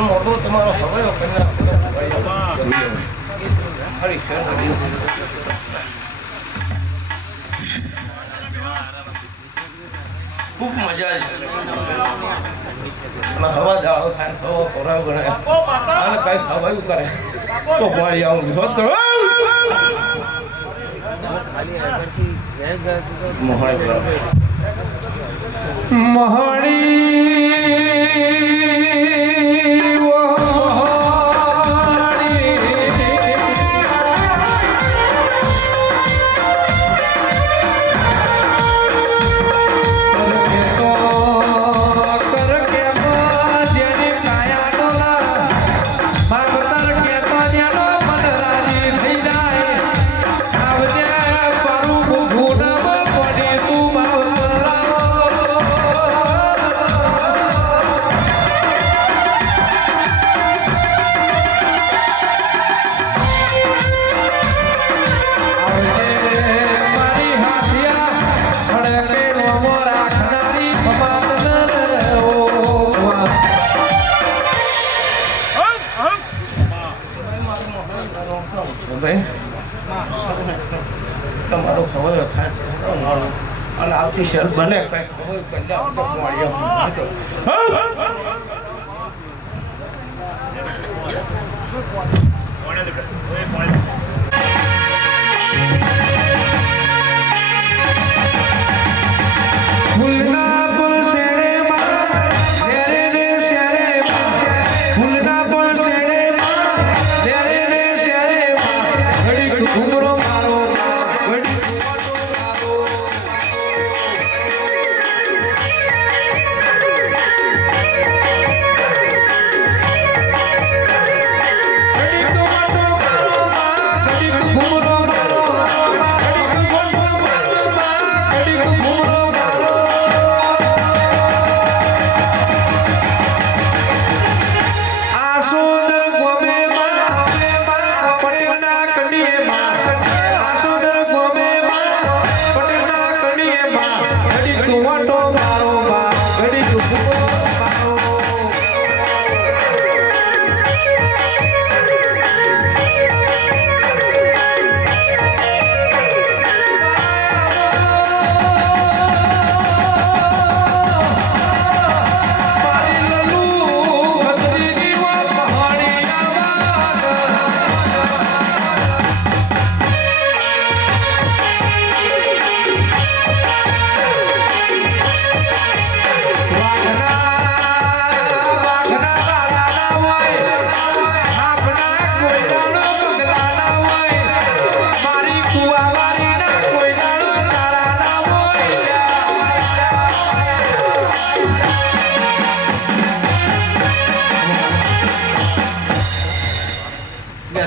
મોડો તમારો હવે ખૂબ મજા હવા જાળો થાય હવા ખોરાક ગણાય અને કઈ ખવાયું કરે તો પાણી આવું તમારો ખબર થાય અને આવતી શેર બને કઈ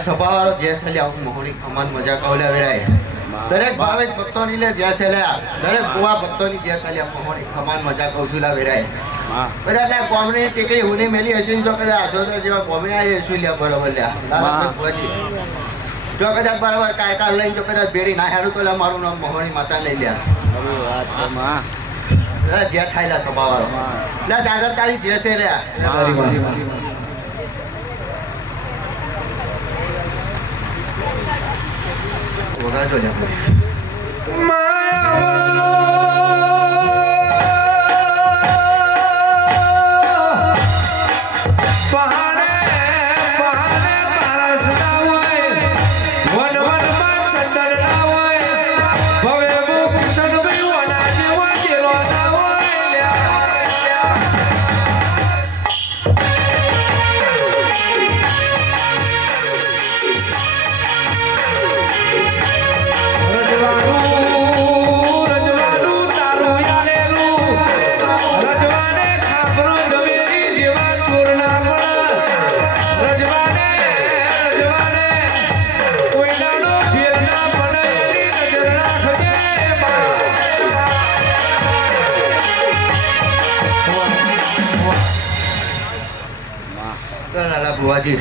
સભાવાળો જેસલે આવું મોહની ખમાન મજા કવલે વેરાય દરેક ભાવે ભક્તોની લે જેસલે દરેક કુવા ભક્તોની જેસલે મોહની ખમાન મજા કૌશુલા વેરાય બધા કોમની ટીકડી હુની મેલી હસીન જો કદા આસો તો જેવા કોમે આય હસુલ્યા બરોબર લ્યા જો કદાચ બરાબર કાયકા લઈને જો કદાચ બેડી ના હેડું તો મારું નામ મોહની માતા લઈ લ્યા જે ખાયલા સભાવાળો લે દાદર તારી જેસે લ્યા વગાડો લે ભુવાજી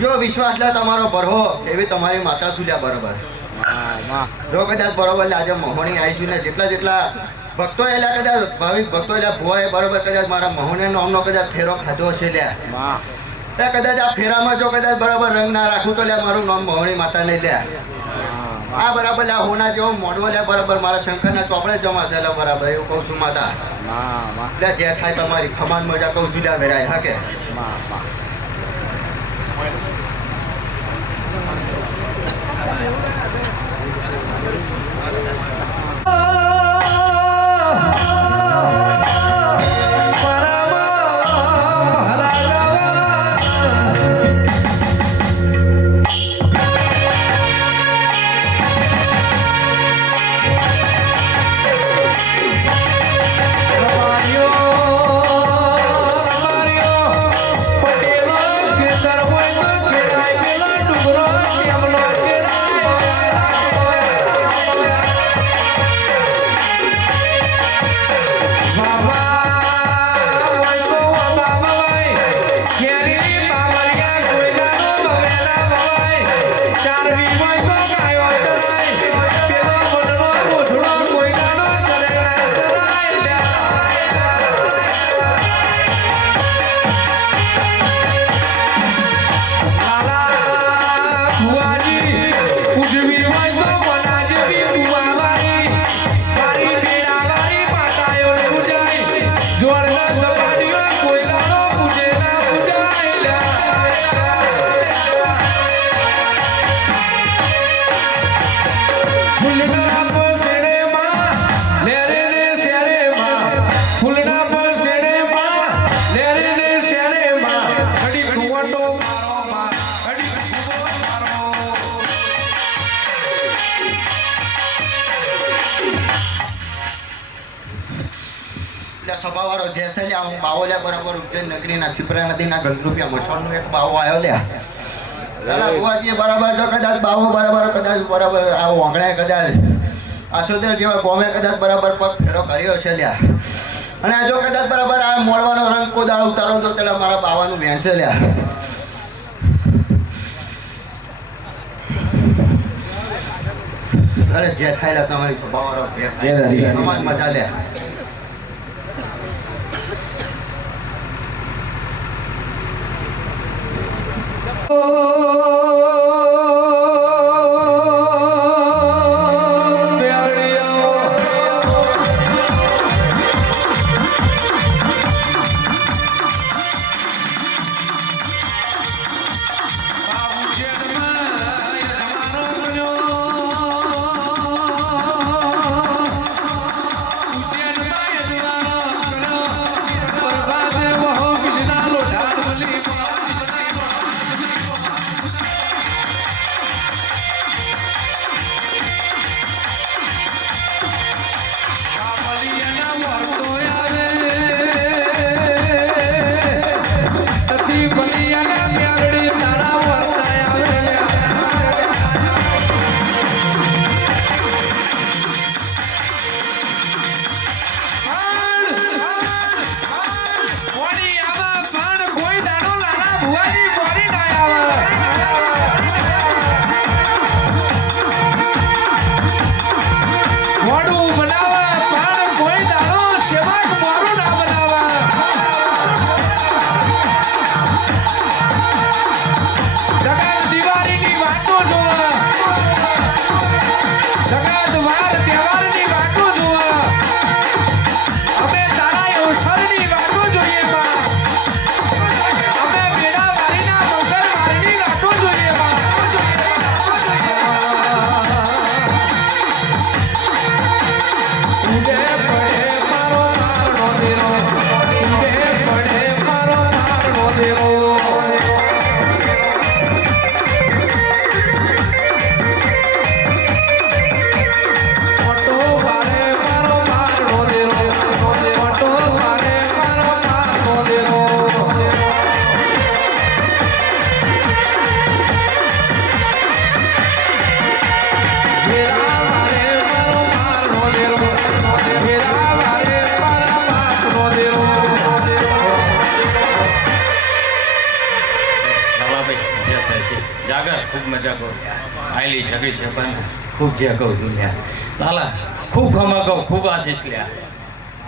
જો વિશ્વાસ લે તમારો ભરહો એવી તમારી માતા સુલ્યા બરોબર. જો કદાચ બરોબર આજે મહોણી આવીશું ને જેટલા ભક્તો એલા કદાચ ભાવિક ભક્તો એલા ભુવાએ બરોબર કદાચ મારા મહોને નામનો કદાચ ફેરો ખાધો હશે લ્યા. કદાચ આ ફેરામાં જો કદાચ બરાબર રંગ ના રાખું તો લ્યા મારું નામ મહોણી માતા નહીં લ્યા. આ બરાબર લ્યા હોના જેવો મોડવો લ્યા બરાબર મારા શંકરના ચોપડે જમાશે લ્યા બરાબર એવું કહું છું માતા. લ્યા જે થાય તમારી ખમાન મજા કહું છું લ્યા વેરાય હા કે સભાવાળો જે છે લ્યા હું બાવો લ્યા બરાબર ઉજ્જૈન નગરીના શિપ્રા નદીના ગંગરૂપિયા મઠવાનું એક બાવો આવ્યો લ્યા. ભુવાજી બરાબર જો કદાચ બાવો બરાબર કદાચ બરાબર આ ઓગણે કદાચ આસોદર જેવા ગોમે કદાચ બરાબર પગ ફેરો કર્યો છે લ્યા. અને જો કદાચ બરાબર આ મોડવાનો રંગ કોદાળ ઉતારો તો પેલા મારા બાવાનું વેણશે લ્યા. અરે જે થાય તમારી સભાવાળો મજા લ્યા. ભાઈ જે થાય છે જાગર ખૂબ મજા કરું આયલી સગી છે પણ ખૂબ જે કહું છું લ્યા લાલા ખૂબ ખમા કહું ખૂબ આશીષ લ્યા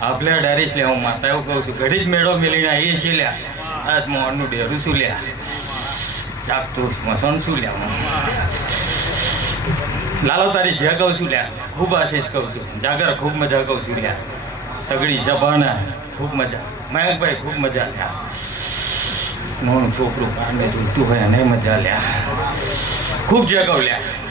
આપણે ડરીશ લે હું માતા એવું કહું છું ઘડી જ મેળો મિલીને એ છે લ્યા આજ મોહનનું ડેરું શું લ્યા જાગતું મસન શું લ્યા લાલો તારી જે કહું છું લ્યા ખૂબ આશીષ કહું છું જાગર ખૂબ મજા કહું છું લ્યા સગડી જબાને ખૂબ મજા મયંકભાઈ ખૂબ મજા લ્યા નાનું છોકરું કામે જોઈતું હોય અને મજા લ્યા ખૂબ જે કહું લ્યા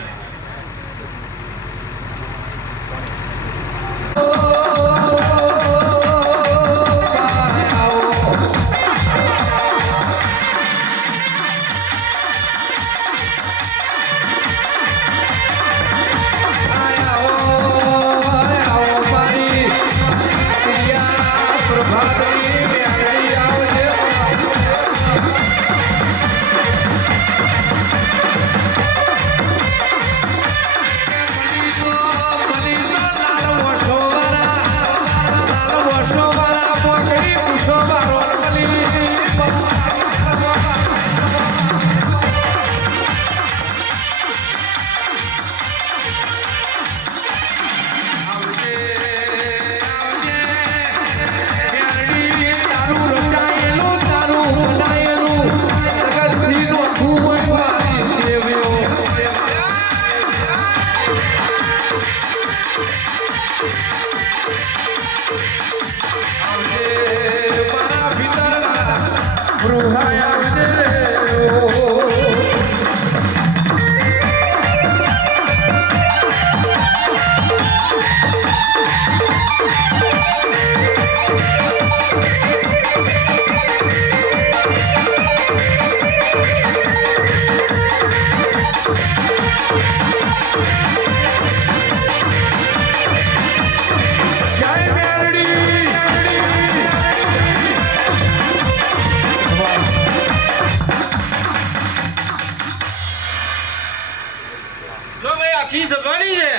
આખી સભાની છે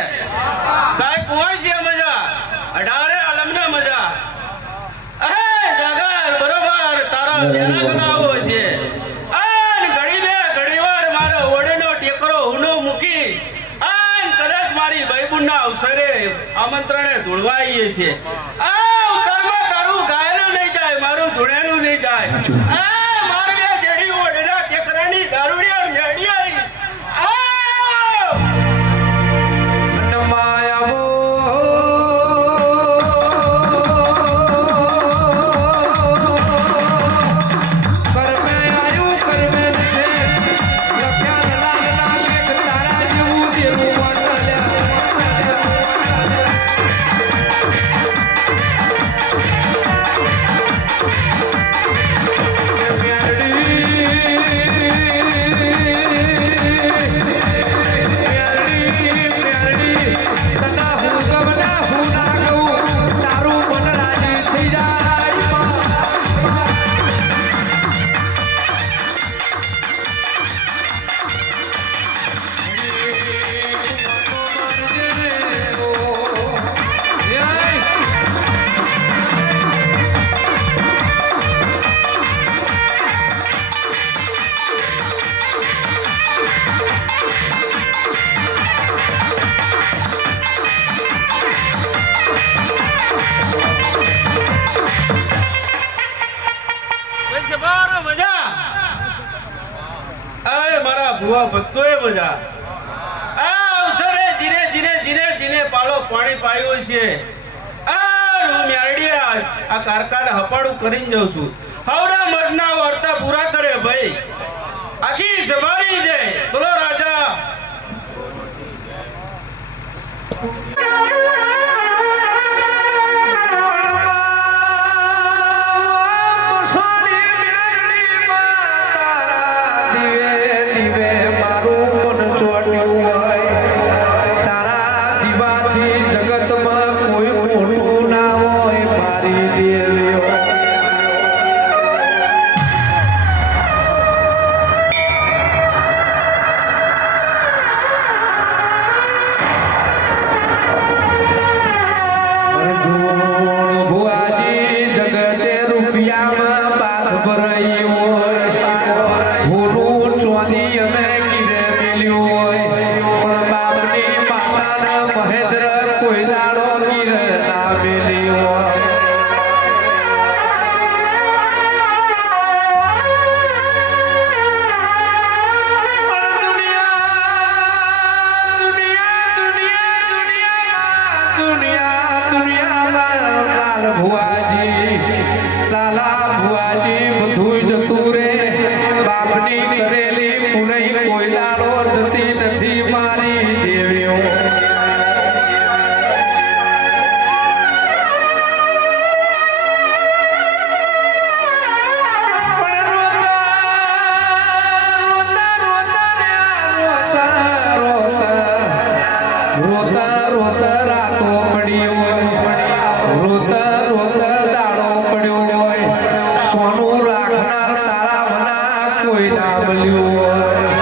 કાંઈ કોઈ છે મજા 18 આલમના મજા જાગર બરોબર તારા બેના ગણાવો છે આન ઘડી વાર મારો ઓડેનો ટેકરો હુનો મૂકી આન કદાચ મારી ભાઈબુનના અવસરે આમંત્રણે ધૂળવાઈએ છે આ ઉતારમાં તારું ગાયનું નહીં જાય મારું ધૂળેનું નહીં જાય આ મારે જેડી ઓડેના ટેકરાની દારૂડિયા મેડી આવી ભુવા ભક્તોએ મજા આ અવસરે જીને પાલો પાણી પાયો છે આ હું મેરડીયા આ કારકાને હપાડું કરીને જાઉં છું હવના મઠના વાર્તા પૂરા કરે ભાઈ આખી સભાની છે બોલો રાજા ભરાઈ હોય ભૂલું ના મળ્યું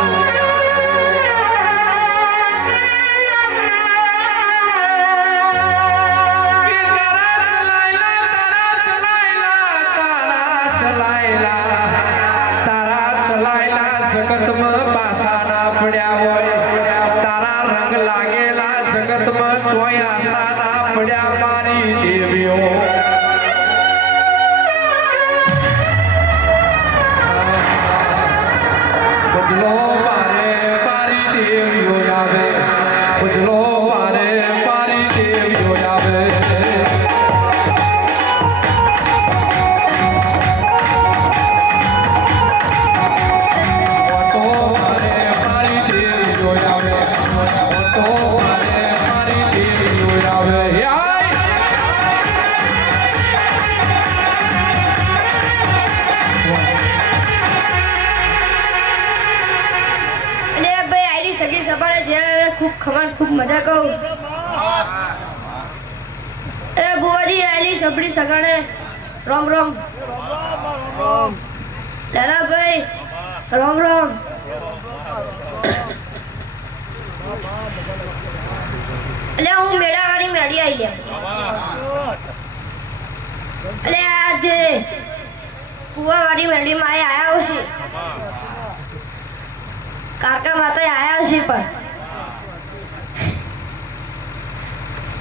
જગતમાં પાસા ના પડ્યા હોય તારા રંગ લાગેલા જગતમાં ચોય આશા ના પડ્યા મારી દેવીઓ ઉજલો મારે મારી દેવીઓ આવે ઉજલો મારે મારી દેવીઓ આવે खूब खमान खूब मजा कहूँ ए बुआजी आली सबड़ी सगाने राम राम लाला भाई राम राम अले हूँ मेरा वाली मेरी आई है अले आज कुआ वाली मेरी माए आया उसी काका माता आया उसी पर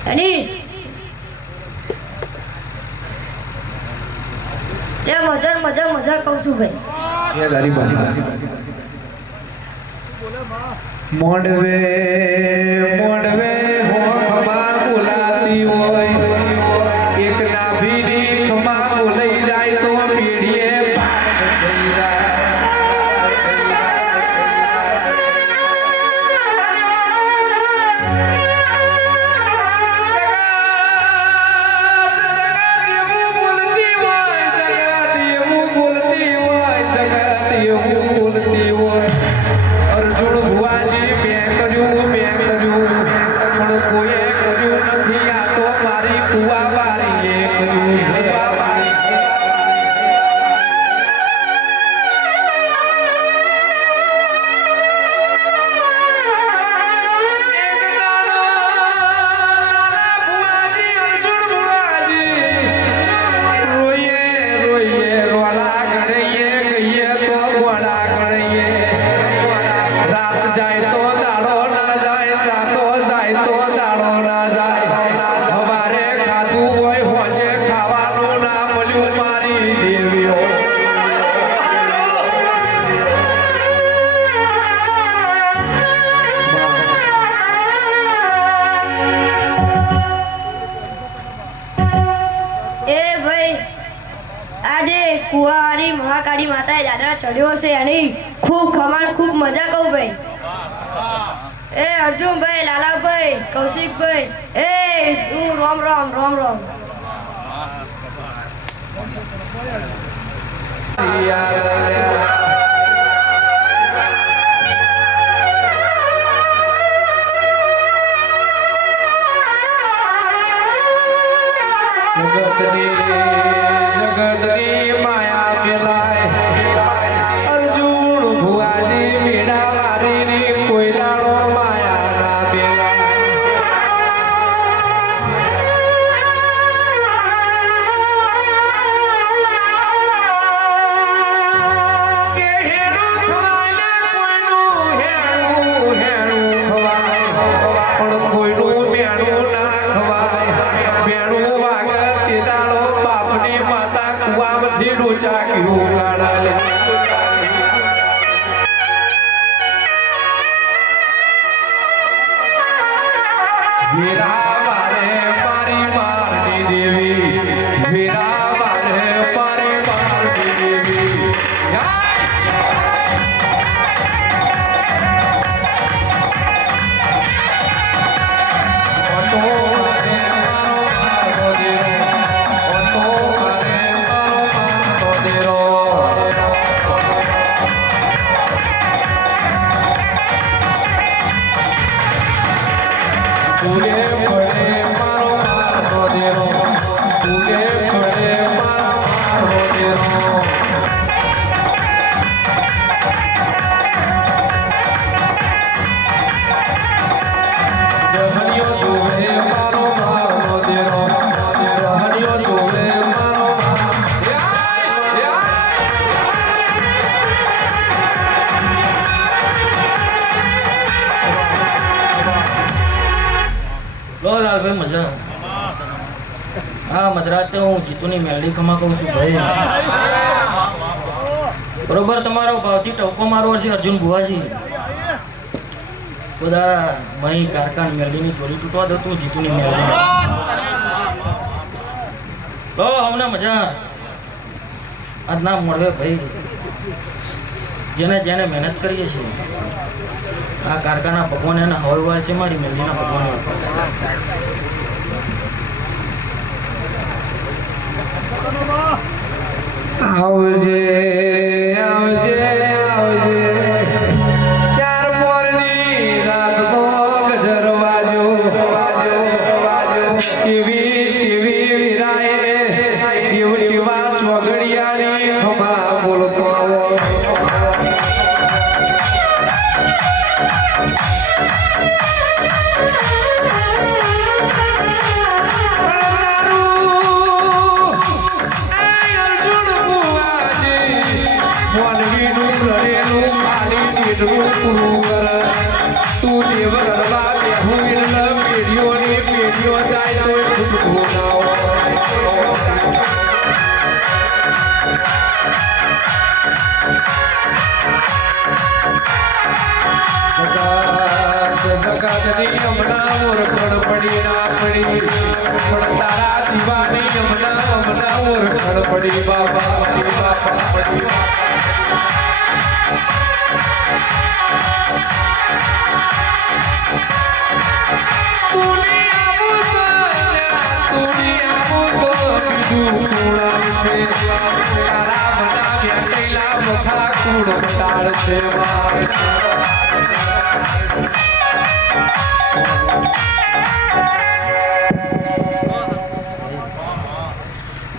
Ani, ya mजा कहूँ छू भाई ये गाड़ी बंद मोड़वे मोड़वे हो खमा बोलाती होय एक ना भीरी खमा बोलई जाए तो पीढ़िए कुआरी महाकाली माता दादा चढ़ियो से यानी खूब खमान खूब मजा कहूँ भाई ए अर्जुन भाई लाला भाई कौशिक भाई ए तू राम राम राम राम जगतनी माया मिलाय अर्जुन भुआजी मीना मारी कोई दाड़ो माया ना बेला के લાલભાઈ મજા. હા મધરાતે હું જીતુની મેલડી ખમા કહું છું ભાઈ. બરોબર તમારો ભાવથી ટોકો મારવો છે અર્જુન ભુવાજી. બધા મહી કારકાન મેલડીની ચોરી તૂટવા દો તું જીતુની મેલડી. તો અમને મજા આજ ના મળવે ભાઈ. જેને જેને મહેનત કરીએ છીએ આ કારખાના ભગવાન એના હવલવાર છે મારી મેલડીના ભગવાન. આવજે આવજે આવજે ચાર મોરની રાતનો ગજર વાજો શિવી શિવી વિરાય દેવ શિવા ચોગડિયાની ખમા બોલતો આવો. તું દેવ ગરબા બેહું એટલે પેઢીઓની પેઢીઓ જાય તો છૂટકો ના જગતની હમણાં ઓળખણ પડી ના પડી પણ તારા દીવાની હમણાં ઓળખણ પડી બાબા પડી.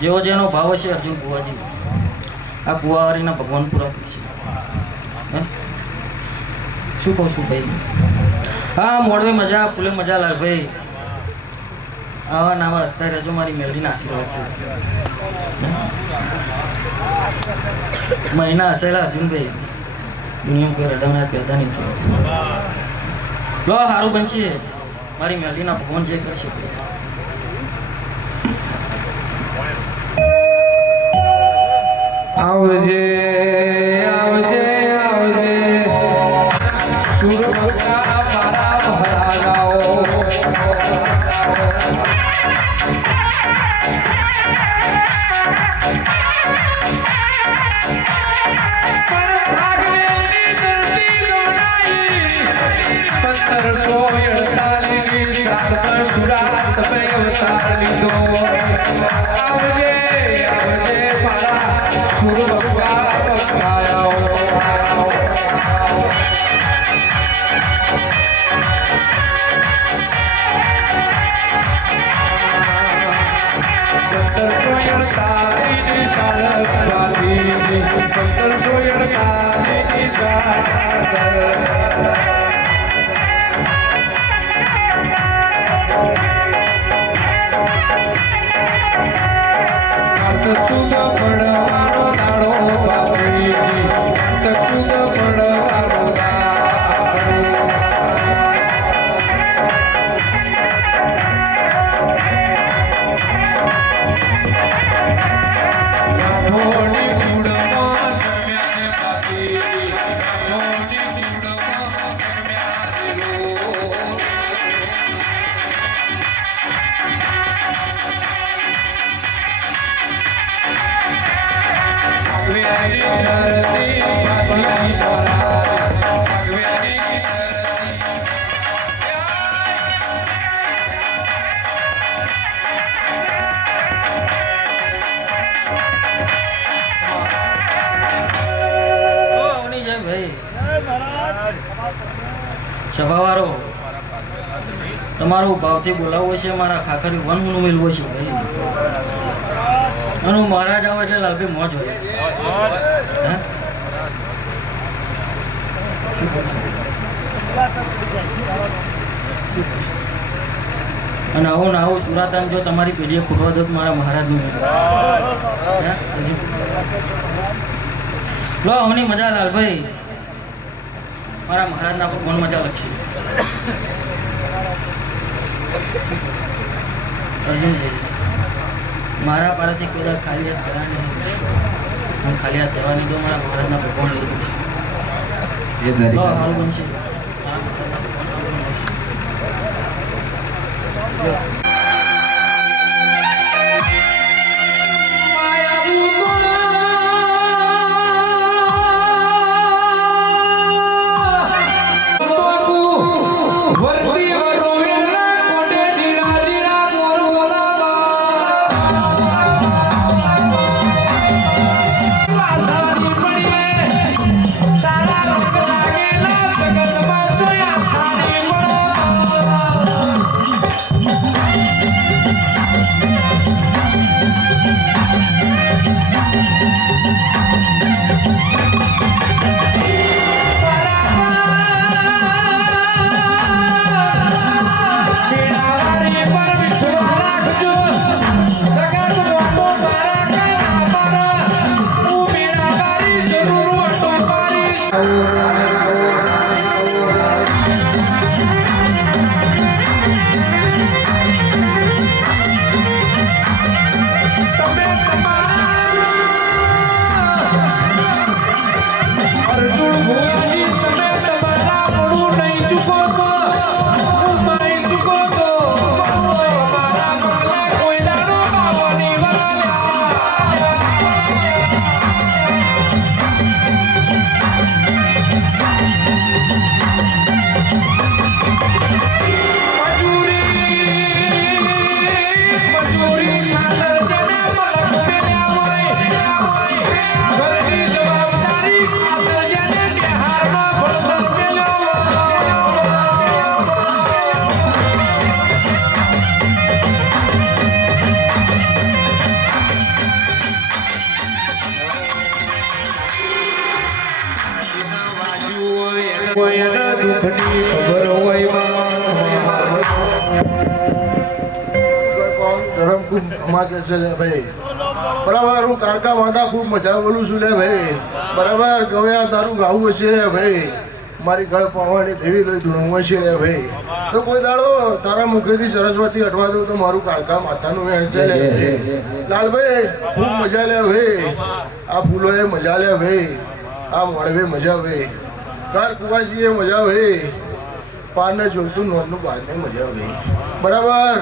જેવો જેનો ભાવ છે અર્જુન ભુવાજી આ કુવાવારીના ભગવાન પૂરા છે. શું કહું છું ભાઈ? હા મોડવે મજા ફૂલે મજા લાલભાઈ. આવા નાવા હસતા રહેજો મારી મેલડીના આશીર્વાદ છે. મહિના હસેલા અર્જુનભાઈ દુનિયા કોઈ રડાવનાર પેદા નહીં થયો. લો સારું બનશે મારી મેલડીના ભગવાન જે કરશે. આવજે આવજે આવજે સુરભા મારા ભરાગાઓ. સુરાત અવતાર લીધો. આવજે આવજે મારા સુર ભગવા પકડાયો. તારી સારસ બાધી સોયણ તારી સારસ. કસુગા પડવાનો દાડો બાપી કસુગા પડવાનો થોડી ગુડમાં જમ્યાને બાપી થોડી ગુડમાં સભાવાળો તમારું ભાવથી બોલાવવું છે. મારા ખાખરી વનનું મેળવું છે ભાઈ. અને મહારાજ આવે છે લાલભાઈ મોજ હોય. અને આવું ને આવું સુરાતાન જો તમારી પેઢીએ ખૂટવા દો મારા મહારાજનું લો હમની મજા લાલભાઈ મારા મહારાજના ભગવાન મજા લખી. અર્જુનભાઈ મારા પાસેથી કોઈ દાડો ખાલી હાથ ગયા નહીં. હું ખાલી હાથ જવા નહીં દઉં. મારા મહારાજના ભગવાન લીધું એ ધરી તો સારું બનશે. કોઈના દુઃખની ખબર હોય ધરમ ખૂબ અમારે છે લે ભાઈ. બરાબર હું કારકા વાંધા ખૂબ મજા બોલું છું લે ભાઈ. બરાબર ગવે આ તારું ગાવું હશે લે ભાઈ. મારી ગળ પાવાની દેવી લઈ ધૂણવું હશે લે ભાઈ. તો કોઈ દાડો તારા મુખેથી સરસ્વતી અટવા દઉં તો મારું કારકા માતાનું વેણ છે લે ભાઈ. લાલભાઈ ખૂબ મજા લે ભાઈ. આ ફૂલોએ મજા લે ભાઈ. આ મળવે મજા ભાઈ. કાર કુવાસીએ મજા ભાઈ. પારને જોઈતું નોંધનું પારને મજા ભાઈ. બરાબર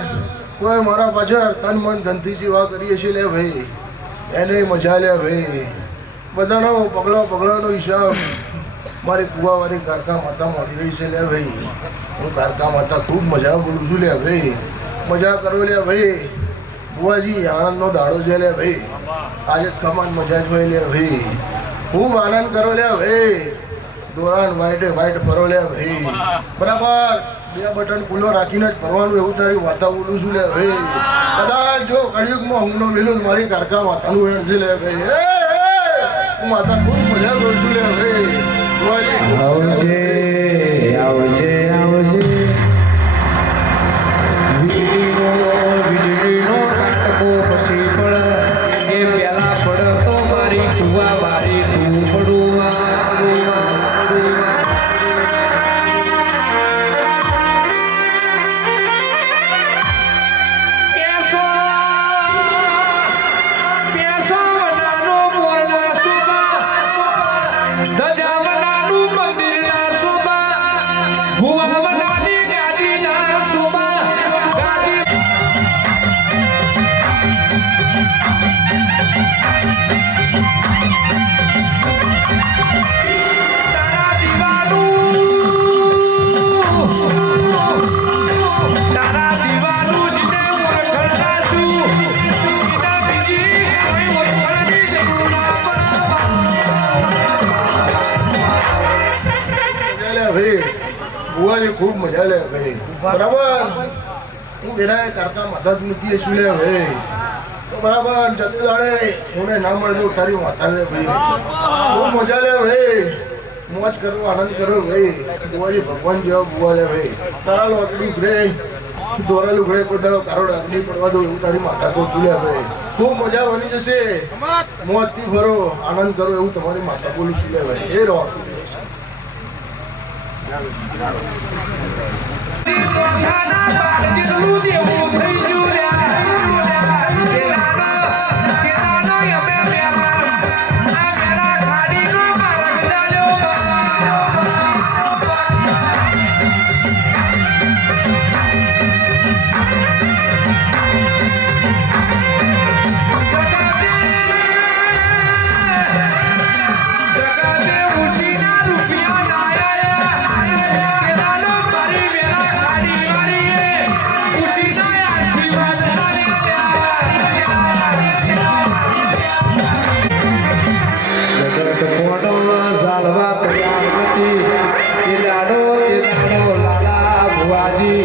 કોઈ મારા પાછળ તન મન ધનથી સેવા કરીએ છીએ લે ભાઈ. એને મજા લે ભાઈ. બધાનો પગલાનો હિસાબ મારી કુવાવાળી કારકા માતા મળી રહી છે લે ભાઈ. હું કારકા માતા ખૂબ મજા બોલું છું લે ભાઈ. મજા કરો લે ભાઈ. બુવાજી આનંદનો દાડો છે લે ભાઈ. આજે કમાન મજા જ હોય લે ભાઈ. ખૂબ આનંદ કરો લે ભાઈ. દોરાન વાઈટ ફરો લે ભાઈ. બરાબર 2 બટન ખુલ્લો રાખીને જ ફરવાનું એવું તારી વાતા બોલું છું લે ભાઈ. કદાચ જો કળિયુગમાં હું મેલું મારી કારકા માતાનું વેણ છે લે ભાઈ. હું માતા ખૂબ મજા કરું છું લે ભાઈ. આવજે આવજે આવજે વીજળીનો કાટકો પછી પડ એ પેલા પડ તો મારી કુવા મારી તું પડું બુવાજી ખૂબ મજા લે ભાઈ. બરાબર હું બેના કારકા માતા જ મૂકીએ છું લે ભાઈ. તો બરાબર જતી દાડે હું ના મળે તારી માતા લે ભાઈ. ખૂબ મજા લે ભાઈ. મોજ કરો આનંદ કરો ભાઈ. બુવાજી ભગવાન જેવા બુવા લે ભાઈ. તારા લોટડી ઘરે દોરેલું ઘરે કોઈ તારો કારો ડાકડી પડવા દો એવું તારી માતા કહું છું લે ભાઈ. ખૂબ મજા બની જશે. મોજથી ફરો આનંદ કરો એવું તમારી માતા બોલું છું લે ભાઈ. એ રહો મોઢાના બાર જેટલું દેવું થઈ ગયું લ્યા. એ નાનો અમે મેલા. આ મેલા ખાડીનો માર્ગ ચાલ્યો. જગાતે ઉશીના રૂપિયા નાયા. કે નાનો મારી મેલા ખાડી મારી. ઉશીના આશીર્વાદ જગત કોટમાં ઝાલવા તૈયાર નથી. એ દાડો લાલા ભુવાજી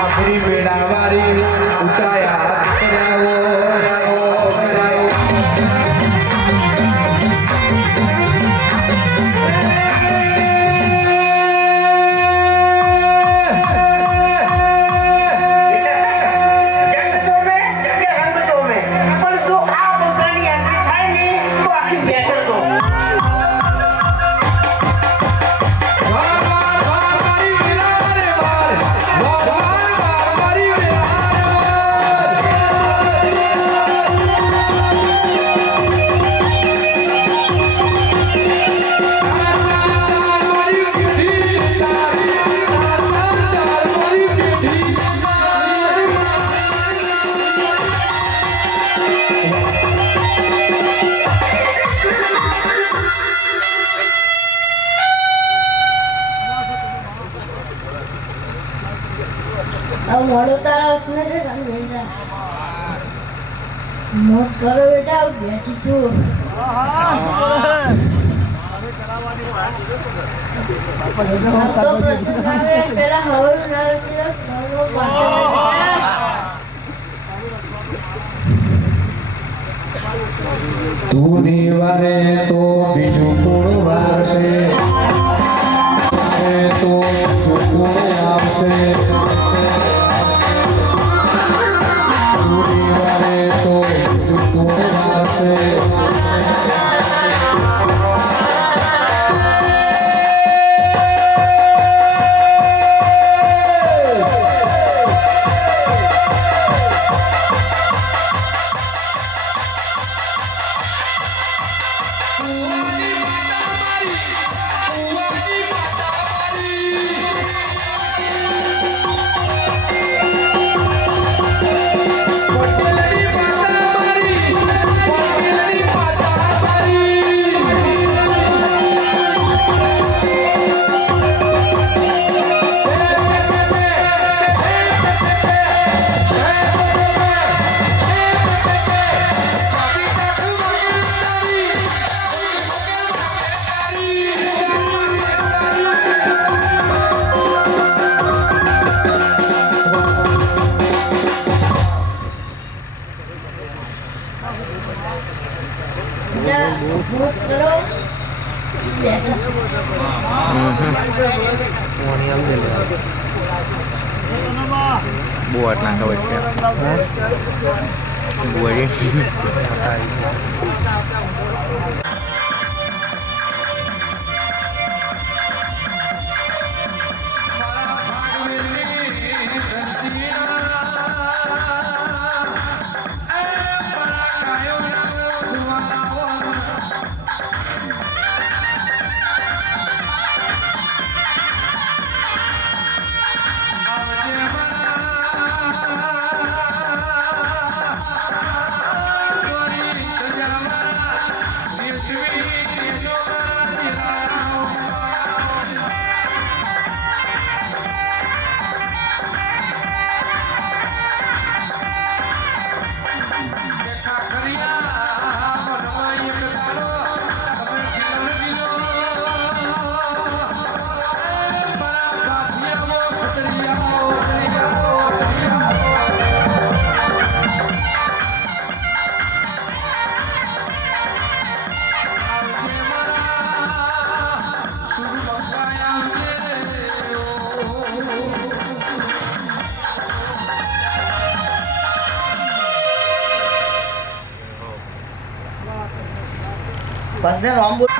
આપણી મેળાવાળી ઊંચાઈ હાથ કરાવો. જગ તો મેં જગે રંગ તો મેં પણ તું આ બંગાળી આંગળી થાય ને તો આખી બેટર તો વાર વાર વાર મારી મેળા રે વાર. વાર વાર વાર મારી મેળા રે अब मोड़ो तारा उसने से रंग बेटा मोट करो बेटा अब बैठी छू अब तो प्रश्न में पहला हवल ना रखी हो करो बेटा તું નિવારે તો બીજું કોણ વારશે. તો તું કોણ આવશે. તું નિવારે તો બીજું કોણ વારશે. मोट करो बैठा buat nak kawat dia. Buat dia. બસને રામ બોલ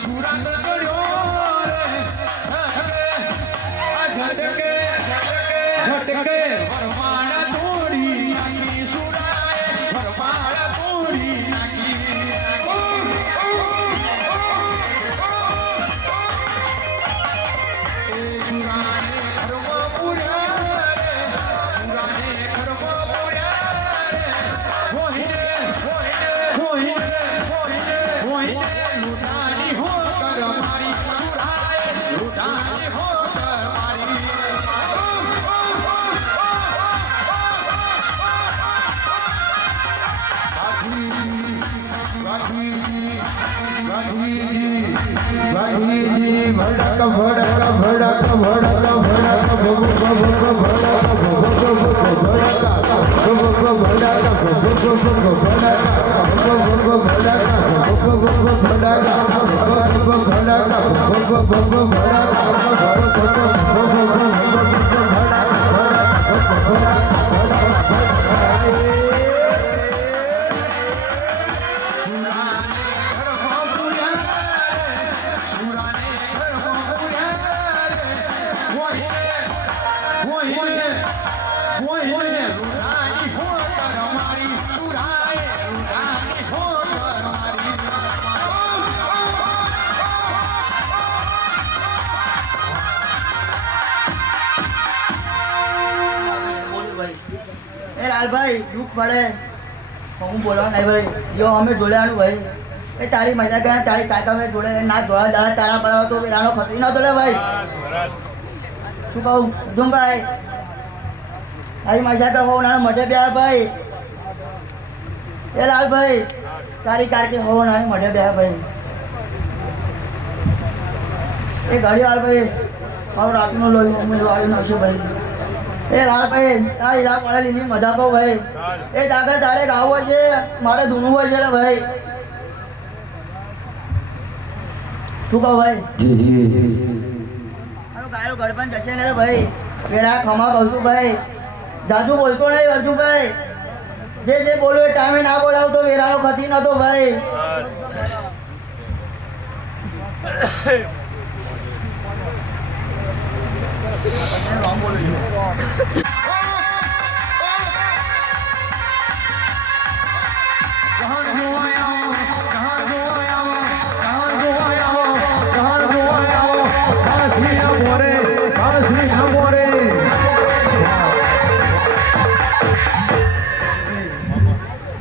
સુરત જોડ્યો રે ઝટકે ઝટકે વરમાળા તોડી નાખી સુરાએ વરમાળા તોડી નાખી એ સુરાને ઘરમાં પૂર્યા રે સુરાને ઘરમાં પૂર્યા રે હોઈને લૂંટાની હો કર મારી સુરાએ લૂંટાની હો કર મારી ગાંધીજી ભડક ભડક ભડક ભડક ભડક ભડક એ લાલભાઈ દુઃખ પડે હું બોલવા નહીં ભાઈ યો અમે જોડ્યાનું ભાઈ એ તારી મજા ગયા તારી કાકા મેં જોડે ના ધોળા દાડા તારા પર તો વેરાનો ખતરી નતો લે ભાઈ શું કહું ભાઈ તારી મજા તો હોવ નાનો મઢે બે ભાઈ એ લાલભાઈ તારી કારકી હોવ નાની મઢે બે ભાઈ એ ઘડી વાર ભાઈ મારું રાતનો લોહી ઉમેદવારી નાખશે ભાઈ એ લાલભાઈ તારી લાલ પડેલી મજા કહું ભાઈ એ આગળ તારે ગાવું છે મારે ધૂણવું હોય છે રે ભાઈ શું કહું ભાઈ મારું ગાયરો ગડપણ જશે ને ભાઈ પેલા ખમા કહું છું ભાઈ જાજુ બોલતો નહીં અર્જુનભાઈ જે બોલું એ ટાઈમે ના બોલાવતો વેરાનો ખતી નતો ભાઈ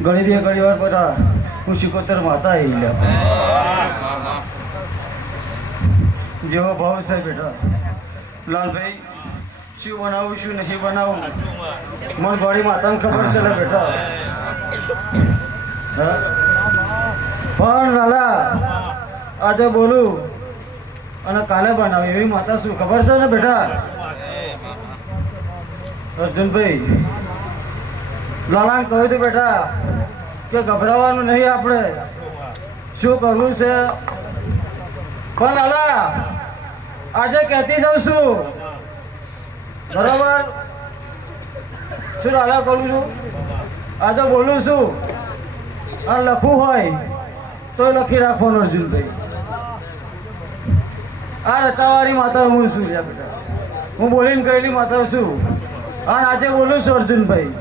ઘણી બે ઘણી વાર બધા હું શિકોતર માતા આવી જેવો ભાવ છે બેટા લાલભાઈ શું બનાવું શું નહીં બનાવું મન ગોળી માતાને ખબર છે ને બેટા પણ લાલા આજે બોલું અને કાલે બનાવું એવી માતા શું ખબર છે ને બેટા અર્જુનભાઈ લાલાને કહ્યું હતું બેટા કે ગભરાવાનું નહીં આપણે શું કરવું છે પણ લાલા આજે કહેતી જાઉં છું બરાબર શું લાલા કરું છું આજે બોલું છું અને લખવું હોય તો લખી રાખવાનું અર્જુનભાઈ આ રચાવાળી માતા હું છું બેટા હું બોલીને કહેલી માતા છું અને આજે બોલું છું અર્જુનભાઈ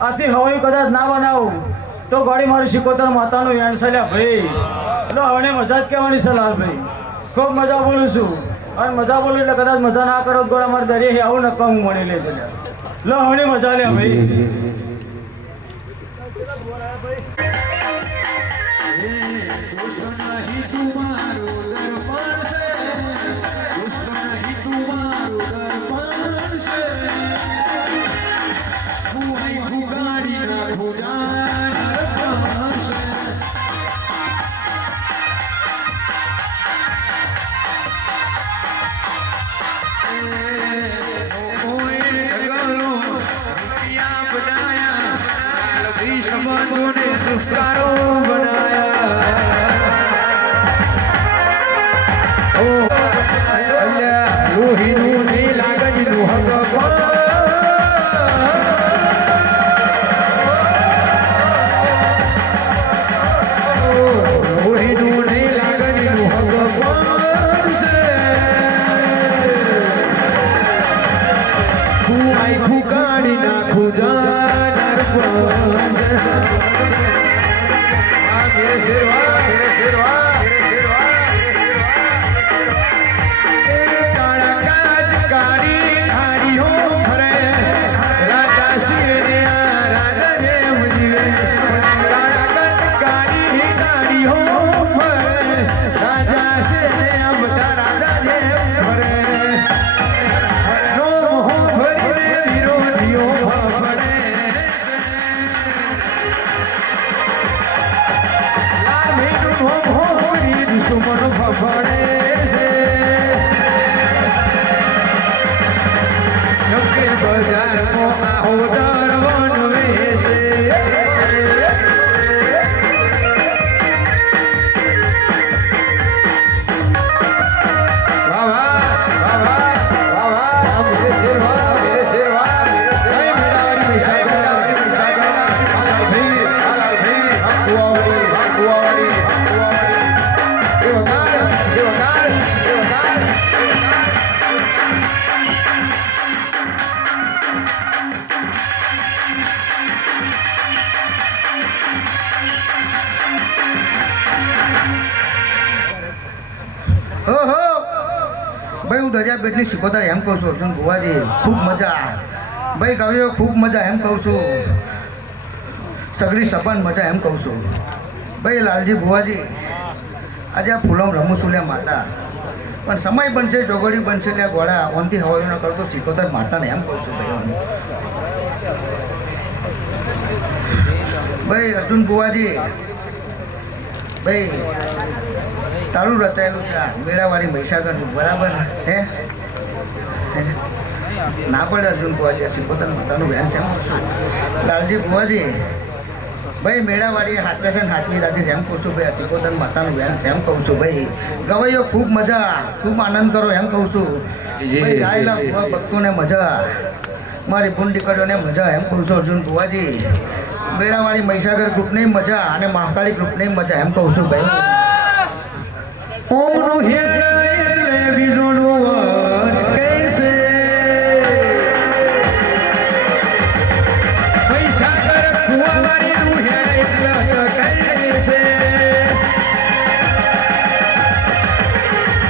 આથી હવાયું કદાચ ના બનાવું તો ગાડી મારી શિકોતર માતાનું યાણસલ્યા ભાઈ એટલે હવે મજા જ કહેવાની છે લાલભાઈ ખૂબ મજા બોલું છું અને મજા બોલું એટલે કદાચ મજા ના કરો તો અમારે દરિયા આવું નકામ મળી લે છે લો હવે મજા લે ભાઈ સમાજોને સંસ્કારો બનાયા ઓ અલ્યા લોહીનું ની લાગણીનું લોહીનું ની લાગણીનું હક રાજા છે ને આ બધા રાજા છે ફરે નો મોહ ભરીને વિરોધીઓ ફરે લાલ ભીનું મોહ ભરી દુશ્મન ફફડે છે બજારમાં આવો દરવન વેસે ભાઈ હું દરિયા બેટની શીખોતર એમ કહું છું અર્જુન ભુવાજી ખૂબ મજા ભાઈ કવિઓ ખૂબ મજા એમ કહું છું સગડી સપન મજા એમ કહું છું ભાઈ લાલજી ભુવાજી આજે આ ફૂલોમ રમું છું લે માતા પણ સમય બનશે જોગડી બનશે લે ઘોડા ઓનથી હવાઈનો કરતો શીખોતર માતાને એમ કહું છું ભાઈ અર્જુન ભુવાજી ભાઈ તારું રચાયેલું છે આ મેળાવાળી મહીસાગરનું બરાબર હે ના પડે અર્જુન ભુવાજી શીખોતર માતાનું વ્યાન છે લાલજી ભુવાજી ભાઈ મેળાવાળી હાથવે છે ને હાથવી દાદી એમ કહું છું ભાઈ શીખોતર માતાનું વ્યાન છે એમ કહું છું ભાઈ ગવાઈઓ ખૂબ મજા ખૂબ આનંદ કરો એમ કહું છું ભાઈ ગાયેલા ભક્તોને મજા મારી ભૂન દીકરીઓને મજા એમ કહું છું અર્જુન ભુવાજી મેળાવાળી મહીસાગર ગ્રુપની મજા અને મહાકાળી ગ્રુપની મજા એમ કહું છું ભાઈ ઓમનું હેડ એટલે બીજોનું કૈસે મહીસાગર કુંવારીનું હેડ એટલે કૈસે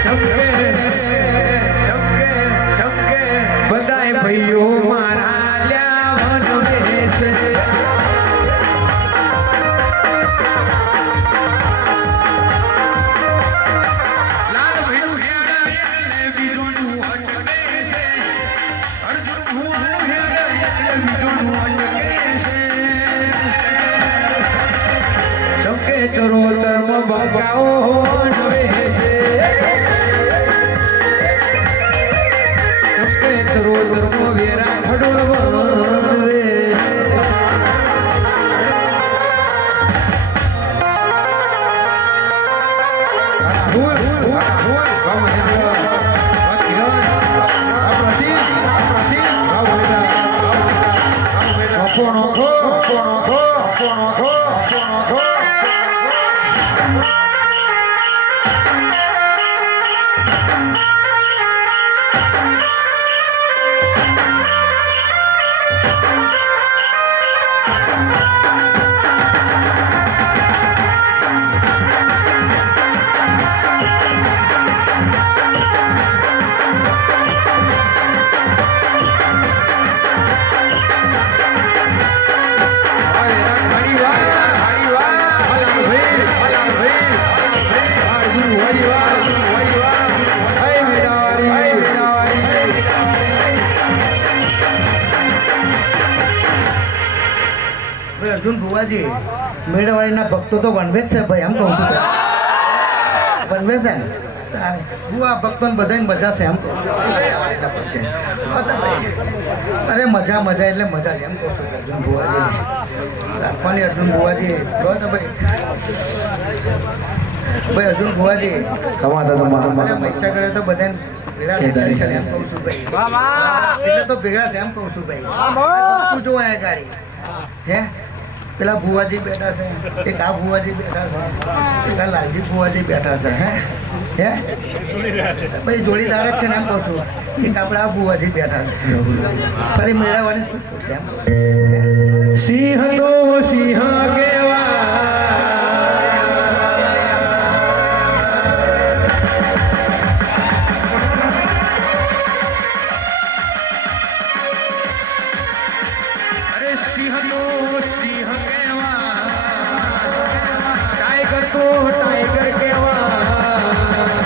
ચમકે ચમકે ચમકે બધાય ભાઈઓ મારા લ્યા વન બેસે ચરોતરમાં બગાઓ વેસે ચમકે ચરોતરમાં વેરા ખડોળ વે અર્જુન ભુવાજી મેળાવાળીના ભક્તો તો વનવેજ છે ભાઈ એમ કહું છું વનવેજ છે ને હું આ ભક્તોને બધાને મજા છે એમ કહું છું અરે મજા મજા એટલે મજા એમ કહું છું અર્જુન ભુવાજી રાખવાની અર્જુન ભુવાજી લો તો ભાઈ અર્જુન ભુવાજી મહીસાગર તો બધાને ભેગા છે એમ કહું છું ભાઈ એટલે તો ભેગા છે એમ કહું છું ભાઈ શું જોવા ગાડી હે પેલા ભુવાજી બેઠા છે એક આ ભુવાજી બેઠા છે એક આ લાલજી ભુવાજી બેઠા છે હે હે ભાઈ જોડીદાર જ છે ને એમ કહું છું એક આપણે આ ભુવાજી બેઠા છે ફરી મેળાવાની શું પૂછશે એમ સિંહ તો સિંહ કેવા ટાઈગર કેવા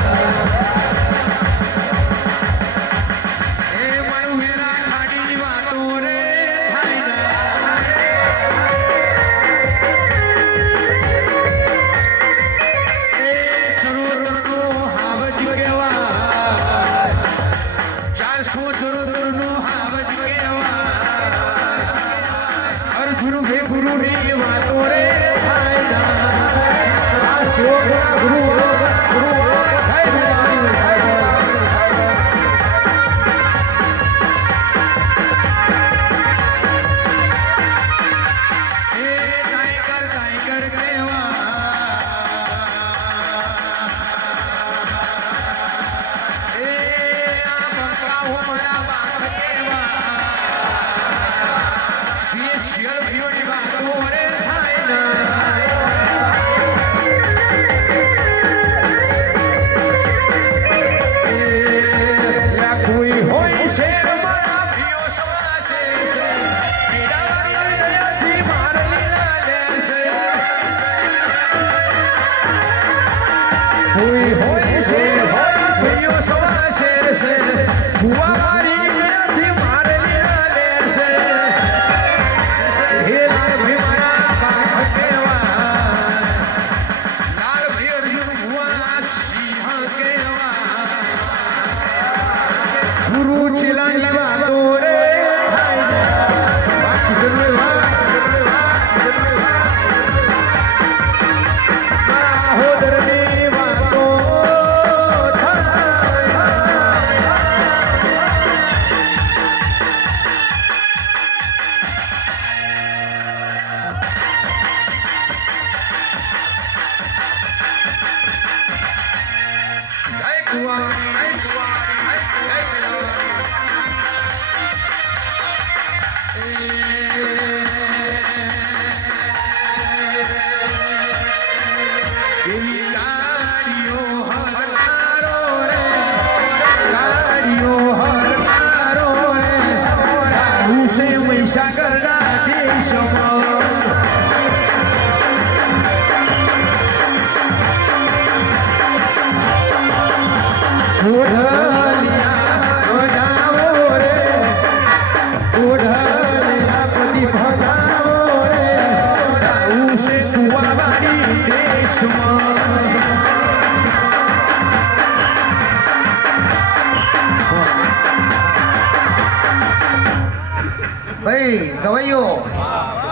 ભાઈ ગવાઈઓ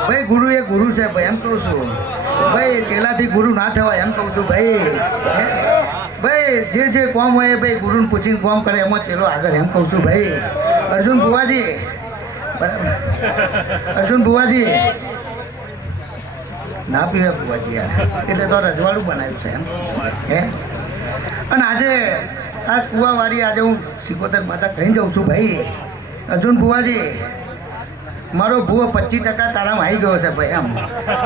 ભાઈ ગુરુ એ ગુરુ છે ભાઈ એમ કહું છું ભાઈ ચેલાથી ગુરુ ના થવાય એમ કહું છું ભાઈ હે? ભાઈ જે કોમ હોય એ ભાઈ ગુરુને પૂછીને કોમ કરે એમાં ચેલો આગળ એમ કહું છું ભાઈ અર્જુન બુવાજી બરાબર અર્જુન બુવાજી ના પીવે બુવાજી યાર એટલે તો રજવાડું બનાવ્યું છે એમ હે અને આજે આ કુવાવાળી આજે હું સિકોતર માતા કહીને જાઉં છું ભાઈ અર્જુન બુવાજી મારો ભૂવો 25% તારામાં આવી ગયો છે ભાઈ એમ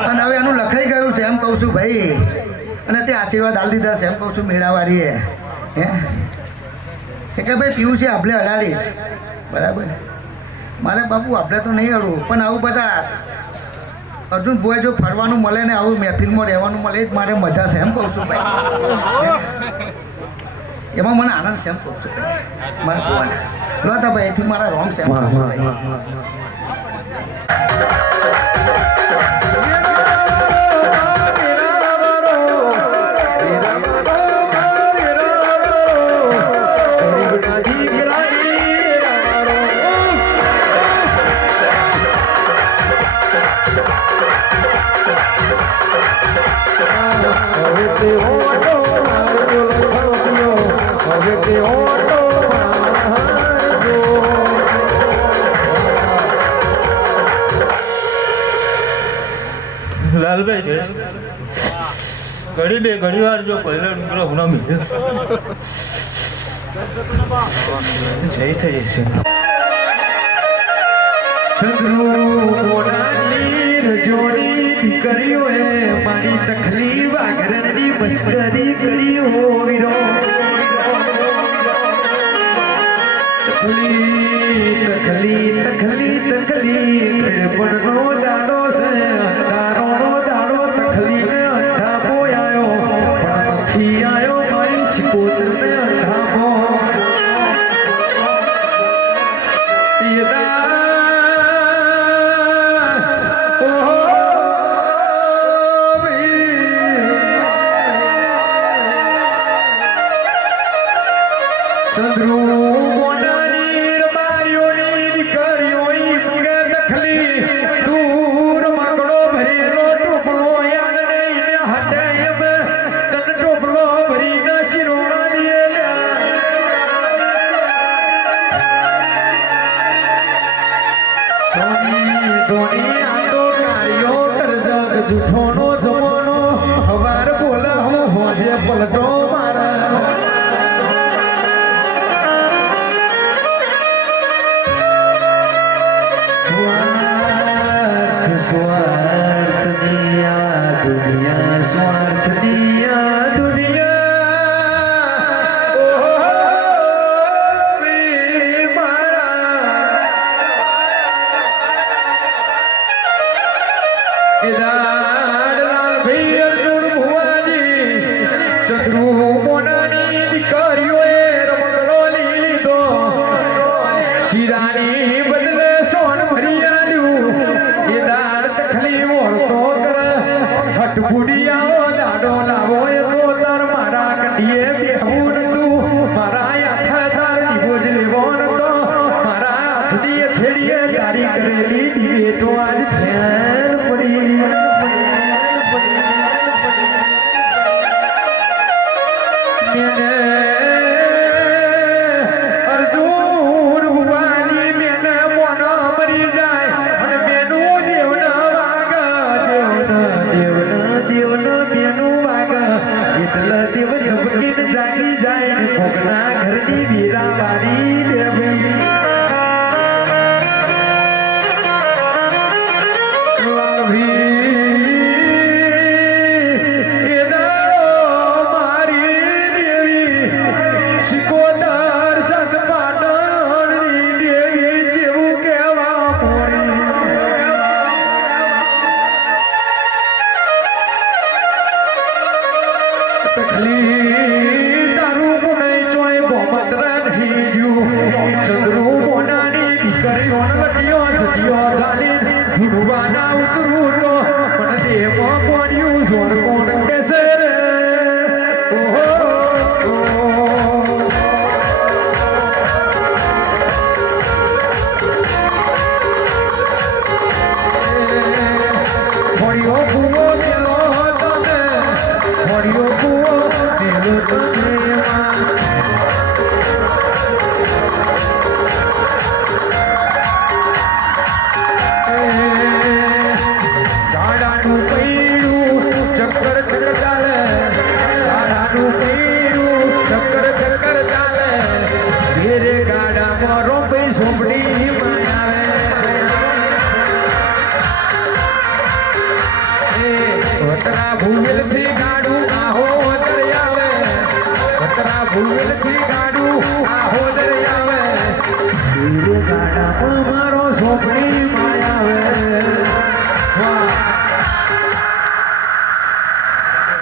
અને હવે એનું લખાઈ ગયું છે એમ કહું છું ભાઈ અને તે આશીર્વાદ આલી દીધા છે એમ કહું છું મેળાવાળીએ હે એટલે ભાઈ પીવું છે આપણે અડાડીશ બરાબર મારે બાપુ આપણે તો નહીં હળવું પણ આવું બધા અર્જુન ભુવાઈ જો ફરવાનું મળે ને આવું મહેફિલમાં રહેવાનું મળે એ જ મારે મજા છે એમ કહું છું ભાઈ એમાં મને આનંદ છે એમ કહું છું મારા ભુવાને લો તા ભાઈ એથી મારા રોંગ છે એમ કહું છું ભાઈ લાલભાઈ છે ઘડી બે ઘડી વાર જો પહેલા ડુંગરો હુના મિલે જય થઈ છે ચંદ્રો મોનાની રજોડી દીકરીઓ એ મારી તકલીફ આગળની મસ્કરી કરી હો વીરો તકલી પડનો દાડો છે દારોનો દાડો તકલીને અંધાપો આયો પણ નથી આયો મારી સિકોતરને અંધાપો ચંદ્રો મોનાની રબારીઓની દીકરીઓની પૂરે દખલી દૂર મગડો ભરેલો ટોપલો યાદ નહીં હટે એમ તન ટોપલો ભરીને શિરોણા દિયેલા ધોની આટો કાર્યો કરજગ જૂઠોનો જમાનો હવાર બોલ હું હોજે પલટો મારા મોનાની દીકરીઓએ રમકડો લઈ લીધો શિરાની બદલે સોન ભરી આલ્યું એ દાળ તખલી મોરતો કર હટબુડિયાઓ દાડો લાવો એ તો તાર મારા કડીએ બેહું તું મારા હાથ તાર દીવો જ લેવો નતો મારા હાથની અથેડીએ તારી કરેલી ડિબેટો આજ ફેર પડી મેને અર્જુન ભુવાજી મેને મોનો મરી જાય અને બેનું દેવના વાગ દેવના બેનું વાગ એટલે દેવ ઝબકીને જાગી જાય ને ભોગના ઘરની વીરા વારી દેવી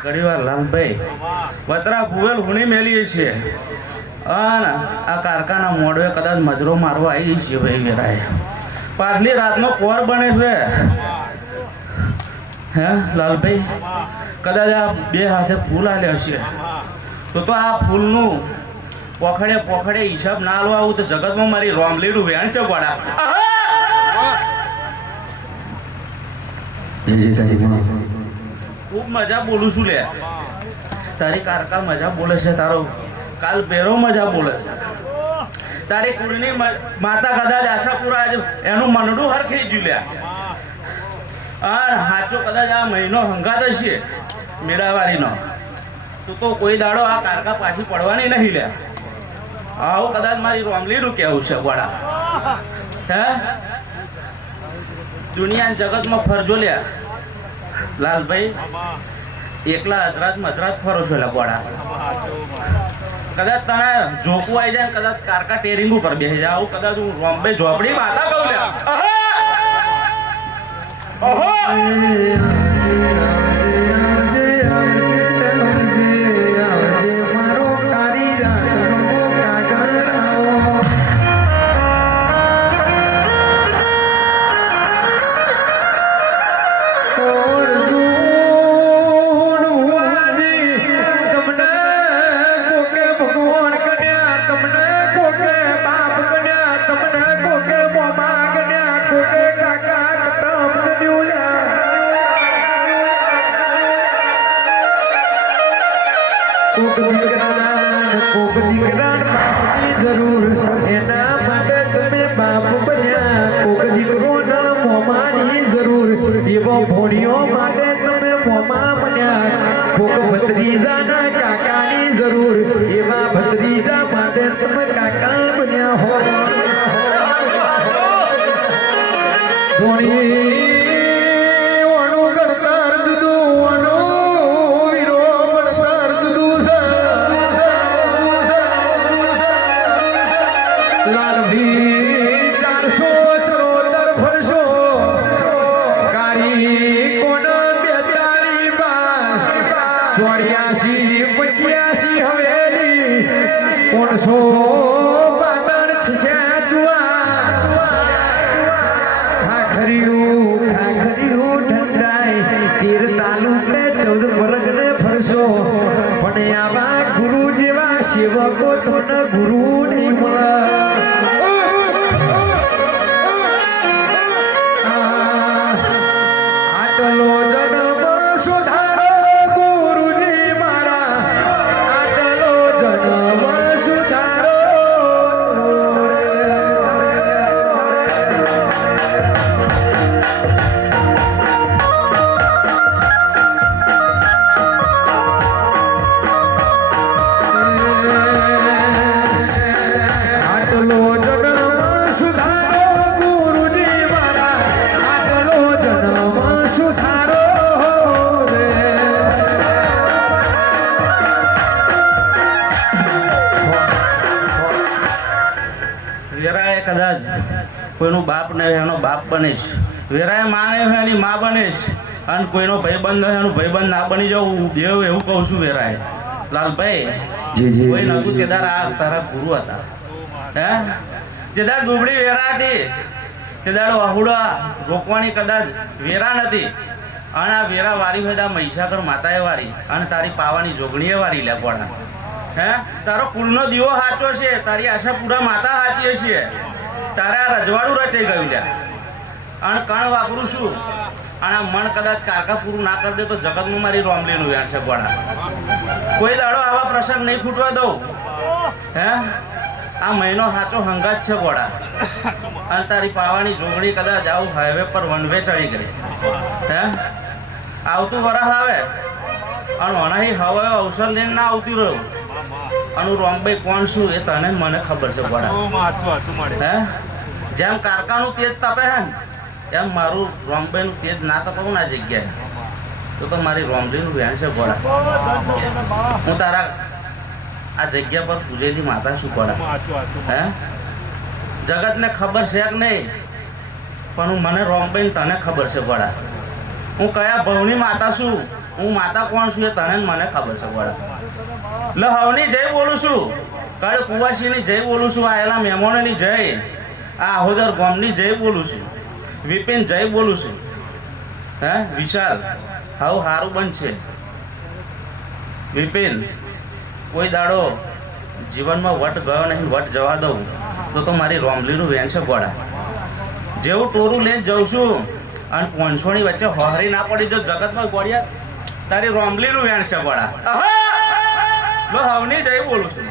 ઘણીવાર લાલભાઈ વતરા ભુવેલ હુણી મેલીએ છીએ અને આ કારખાના મોડવે કદાચ મજરો મારવા આવી છે ભાઈ વેરાય પાછલી રાતનો પોર બને છે હે લાલભાઈ કદાચ આ બે હાથે ફૂલ આલ્યા છે તો આ ફૂલનું પોખડે હિસાબ ના આલવા આવું તો જગતમાં મારી રોમલીનું વેણ છે ગોડા ખૂબ મજા બોલું છું લે તારી કારકા મજા બોલે છે તારો કાલ પેરો મજા બોલે છે તારી કુળની માતા કદાચ આશાપુરા એનું મનડું હરખી ગયું લ્યા અને હાચો કદાચ આ મહિનો હંગાત હશે મેળાવાળીનો તો કોઈ દાડો આ કારકા પાછી પડવાની નહીં લ્યા આવું કદાચ મારી રોમલીનું કહેવું છે ગોળા હે દુનિયા જગતમાં ફરજો લ્યા લાલભાઈ એકલા અધરાત મધરાત ફરો છો ગોળા કદાચ તને જોકું આવી જાય કદાચ કારકા ટેરિંગ ઉપર બેસી જાય આવું કદાચ હું રોમ્બે ઝોપડી માતા કહું લ્યા જરૂર એના માટે તમે બાપ બન્યા કોક દીકરોના મોમાની જરૂર એવો ભોણિયો માટે તમે મોમા બન્યા કોક ભત્રીજાના કાકાની જરૂર એવા ભત્રીજા માટે તમે કાકા બન્યા હો ભોણી ચોર્યાસી 85 વર્ષો પાટણ છીછા જુआ ખાખરિયું ઠંડાઈ તીર તાલુકે 14 વર્ગને ફરશો પણ આવા ગુરુ જેવા સેવકો તમને ગુરુ નહીં મળે આટલો જન્મ સુધારો ગુરુજી મારા આટલો જન્મ સુધારો આટલો જન્મ સુધારો ગુરુજી મારા આટલો જન્મ સુધારો રે વેરાએ કદાચ કોઈનું બાપ ન હોય એનો બાપ બનીશ, વેરાએ માં નહીં હોય એની માં બનીશ, અને કોઈનો ભાઈબંધ ન હોય એનો ભાઈબંધ ના બની જાઉં દેવ એવું કહું છું વેરાએ. લાલભાઈ કોઈ નતું કેદાર આ તારા ગુરુ હતા હે જેદાર દુબળી વેરા હતી તેદાર વાહુડા રોકવાની કદાચ વેરા નથી, અને આ વેરા વારી હોય મહીસાગર માતાએ વારી અને તારી પાવાની જોગણીએ વારી લે પોણા હે તારો કુળનો દીવો સાચો છે, તારી આશાપુરા માતા સાચી છે, તારે આ રજવાડું રચાઈ ગયું લ્યા અને કણ વાપરું છું અને આ મન કદાચ કાકા પૂરું ના કરી દે તો જગતમાં મારી રોમલીનું વ્યાણ છે પોણા. કોઈ દાડો આવા પ્રસંગ નહીં ફૂટવા દઉં હે આ મહિનો સાચો હંગાત છે પોડા અને તારી પાવાની જોગણી કદાચ આવું હાઈવે પર વન વે ચડી ગઈ હે આવતું વરસ આવે અને ઓનાહી હવે અવસર લઈને ના આવતું રહ્યું અને રોમભાઈ કોણ છું એ તને મને ખબર છે પોડા હે જેમ કારકાનું તેજ તપે હે ને એમ મારું રોમભાઈનું તેજ ના તપવું ના જગ્યાએ તો મારી રોમલીનું વ્યાણ છે પોડા. હું તારા આ જગ્યા પર પૂજેલી માતા શું પોડા હે જગતને ખબર છે કે નહીં પણ હું મને રોમભાઈ તને ખબર છે પોડા. હું કયા ભવની માતા છું, હું માતા કોણ છું એ તને મને ખબર છે પોડા. લે હવની જય બોલું છું, કળ કુવાસીની જય બોલું છું, આયેલા મહેમાનોની જય, આ આહોદર ગામની જય બોલું છું, વિપિન જય બોલું છું હે વિશાલ હાવ સારું બનશે વિપિન. કોઈ દાડો જીવનમાં વટ ગયો નહીં, વટ જવા દઉં તો મારી રોમલીનું વેણ છે પોડા. જેવું ટોરું લઈને જઉં છું અને પોંછોની વચ્ચે હોહરી ના પડી જો જગતમાં ગોળ્યા તારી રોમલીનું વેણ છે પોડા. હવની જઈ બોલું છું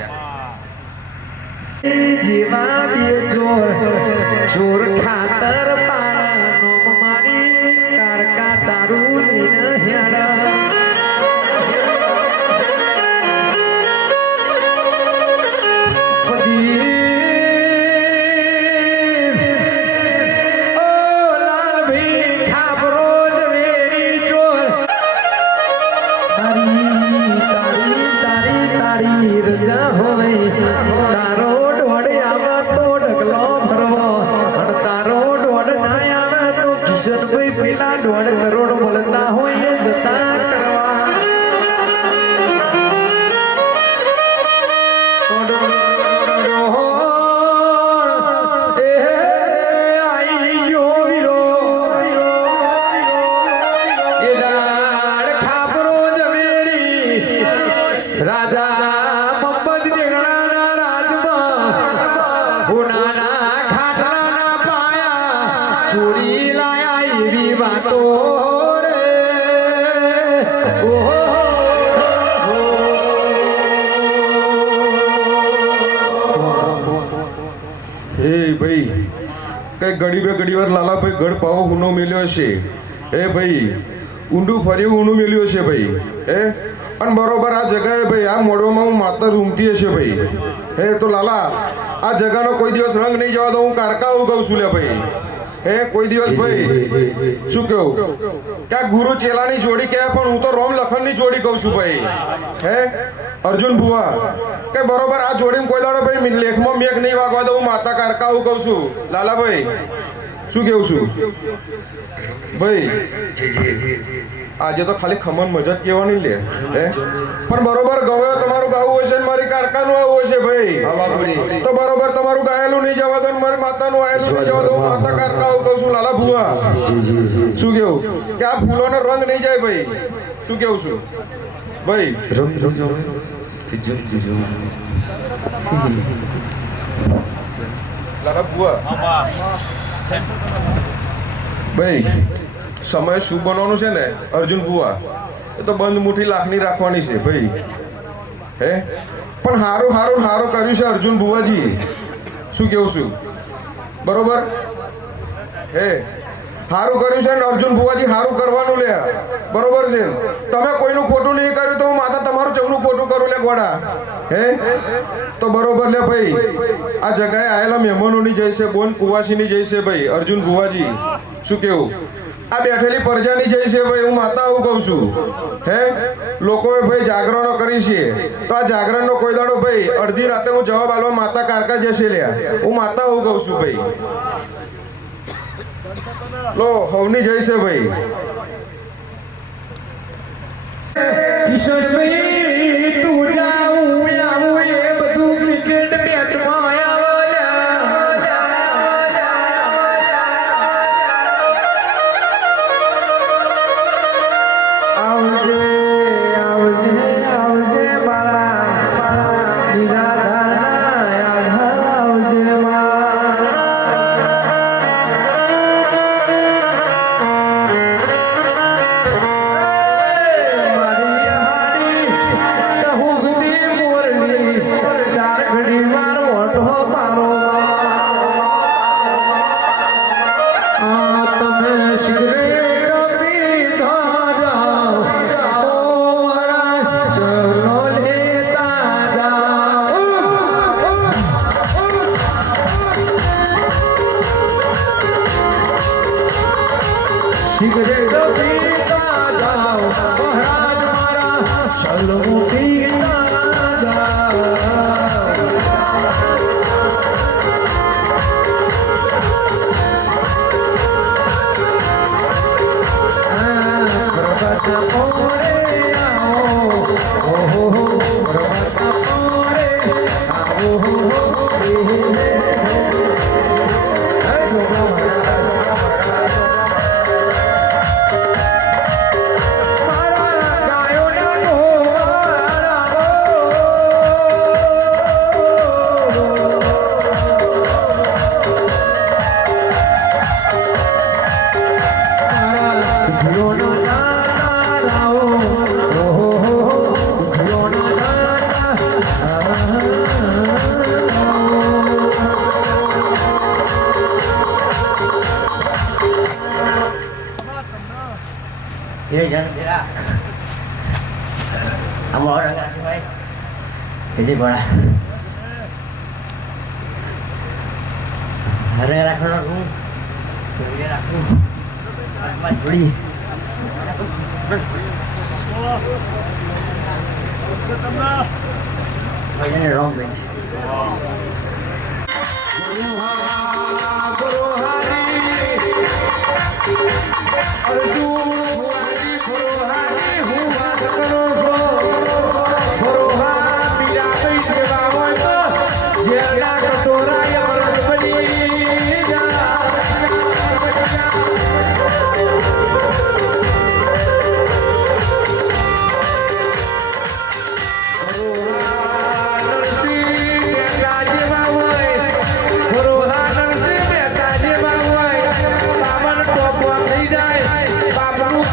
જીવા બે ચોર ખાતર પાડાનો મારી કારકા તારું લઈને હેડા પેલા 1.5 કરોડ મળતા હોય એ જતા કરવા આઈ ગયો વીરો એ દાડ ખાપરો જવેરી રાજા મમ્મદ દેગણાના રાજમાં હુનાના ખાટલાના પાયા ચોરી લાયા એવી વાતો રે એ ભાઈ કઈ ઘડી વાર લાલાભાઈ ગઢ પાવો હુનો મેલ્યો છે એ ભાઈ ઊંડું ફર્યું ઊંડું મેલ્યો છે ભાઈ હે અને બરોબર આ જગાએ ભાઈ આ મોડોમાં હું માતા રૂમતી હશે ભાઈ હે તો લાલા આ જગાનો કોઈ દિવસ રંગ નહીં જવા દો. હું કારકા હું કહું છું લે ભાઈ હે કોઈ દિવસ ભાઈ શું કહું કે આ ગુરુ ચેલાની જોડી કહેવાય પણ હું તો રોમ લખનની જોડી કહું છું ભાઈ હે અર્જુન ભુવા કે બરોબર આ જોડીમાં કોઈ દાડો ભાઈ લેખમાં મેઘ નહીં વાગવા દઉં. હું માતા કારકા હું કહું છું લાલાભાઈ શું કેવું છું ભાઈ આજે તો ખાલી ખમણ મજા જ કહેવાની લે હે પણ બરોબર ગયો તમારું ગાવું હોય છે ને મારી કારકાનું આવું હોય છે ભાઈ તો બરોબર તમારું ગાયેલું નહીં જવા દો ને મારી માતાનું આયેલું નહીં જવા દો હું માતા કારકા આવું કહું છું લાલા ભુવા શું કેવું કે આ ફૂલોનો રંગ નહીં જાય ભાઈ શું કેવું છું ભાઈ લાલા ભુવા ભાઈ સમય શું બનવાનું છે ને અર્જુન ભુવા એ તો બંધ મુઠ્ઠી લાખની રાખવાની છે ભાઈ હે પણ હારું કર્યું છે અર્જુન ભુવાજી શું કેવું છું બરોબર હે હારું કર્યું છે ને અર્જુન ભુવાજી હારું કરવાનું લે બરોબર છે તમે કોઈનું ખોટું નહીં કર્યું તો હું માતા તમારું ચૌનું ખોટું કરું લે ગોડા હે તો બરોબર લે ભાઈ આ જગાએ આયેલા મહેમાનોની જય છે બોન કુવાસીની જય છે ભાઈ અર્જુન ભુવાજી શું કેવું આ બેઠેલી પ્રજાની જય છે ભાઈ હું માતા આવું કહું છું હે લોકોએ ભાઈ જાગરણો કરી છે તો આ જાગરણનો કોઈ દાડો ભાઈ અડધી રાતે હું જવાબ આલવા માતા કારકા જશે લ્યા હું માતા આવું કહું છું ભાઈ લો હવની જય છે ભાઈ કિશોરભાઈ તું જાઉં આવું એ બધું ક્રિકેટ મેચમાં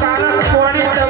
કારણ કોણી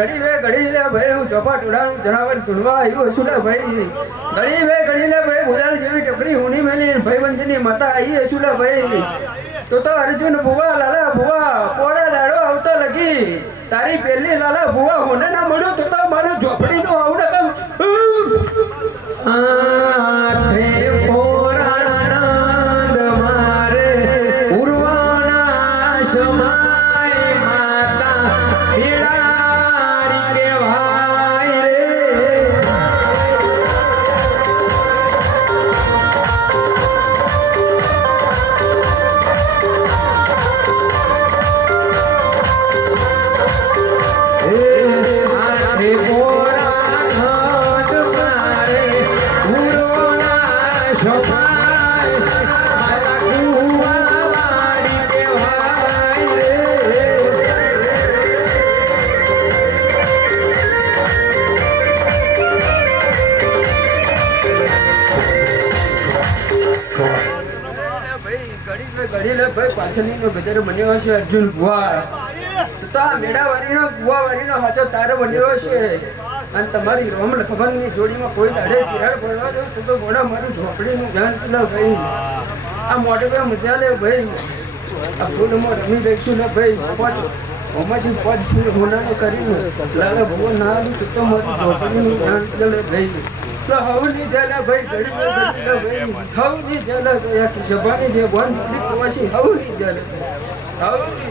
ઘડી લે ભાઈ હું ચોપા ટોળાનું જનાવર ધૂળવા આવ્યો છું ને ભાઈ ઘડી લે ભાઈ બોલાલ જેવી ટકરી હુની મેલી ભાઈબંધીની માતા આવી છું ને ભાઈ તો અર્જુન ભુવા લાલા ભુવા પોરા દાડો આવતો લગી તારી પહેલી લાલા ભુવા હોને ના મળ્યો તો મારું ઝોપડીનું આવડે આથે પોરાનંદ મારે ઉર્વાના સમાય માતા પીડારી કેવાય રે આથે પોરાનંદ મારે ઉર્વાના સમાય માતા કુવાવાડી કેવાય રે ઘડી લે ભાઈ પાછળની ગજર બન્યો છે અર્જુન ભુવા તો આ મેળાવાળીનો ભુવાવાળીનો હાચો તારો બન્યો છે અને તમારી રોમણ ખબરની જોડીમાં કોઈ દાડે તિરાડ પડવા દો તો ઘોડા મારું ઝોપડીનું ધ્યાન છે ને ભાઈ આ મોઢે પર મજા લે ભાઈ આ ફૂલમાં રમી રહીશું ને ભાઈ ઓમાંથી પદ ફૂલ હોનાને કરીને લાલા ભગવાન ના આવ્યું તો મારું ઝોપડીનું ધ્યાન છે ને ભાઈ તો હવની જલા ભાઈ ઘડી ભાઈ હવની જલા ગયા સભાની જે બોન પહોંચી હવની જલા હવની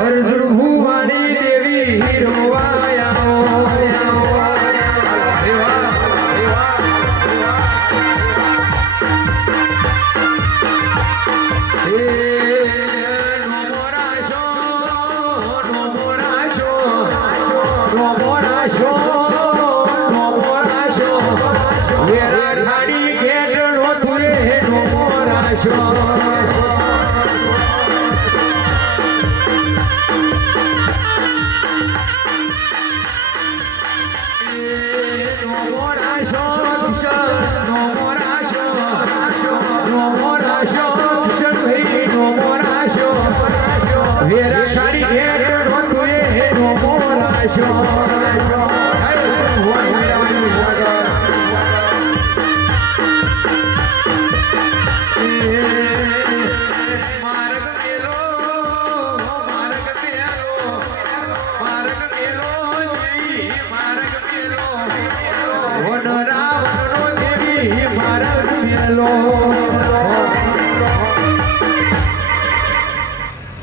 અર્જુન ભુવાની દેવી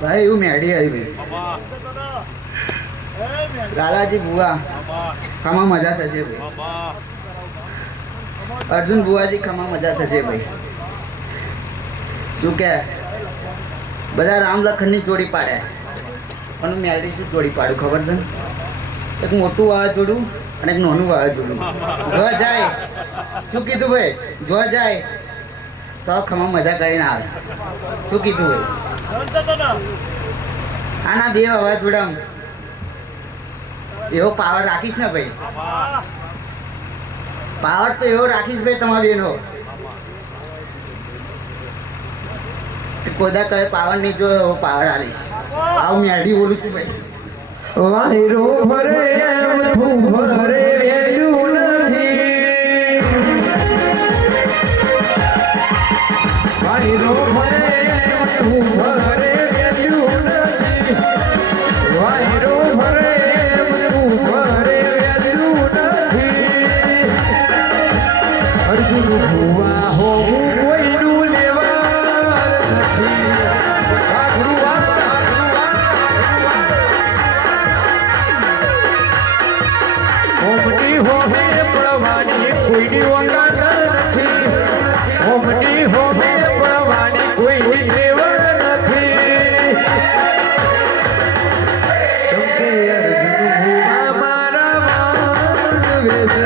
ભાઈ એવું મેળી આવી લાલાજી ભુવા ખમા મજા થશે ભાઈ અર્જુન ભુવાજી ખમા મજા થશે ભાઈ શું કે બધા રામ લખનની જોડી પાડ્યા પણ મેળી શું જોડી પાડ્યું ખબર છે એક મોટું વાવાઝોડું અને એક નાનું વાવાઝોડું જો જાય શું કીધું ભાઈ જો જાય તો ખમા મજા કરીને આવે શું કીધું ભાઈ આના બે વાવાઝોડા એવો પાવર રાખીશ ને ભાઈ પાવર તો એવો રાખીશ ભાઈ તમારી બેનો કોદા કહે પાવર નહીં જો એવો પાવર આલીશ આવું મેરડી બોલું છું ભાઈ વાયરો ભરે એમ તું ભરે વેલ્યુ નથી વાયરો ભરે એમ તું ભરે વેલ્યુ નથી વાયરો ભરે એમ તું ભરે વેલ્યુ નથી અર્જુન ભુવા હોવું કોઈનું લેવા નથી ઓમટી હોવે પડવાની કોઈની વંગાત નથી ઓમટી હોવે પડવાની કોઈની રેવડ નથી ચમકે અર્જુન ભુવા મારા મન વેસે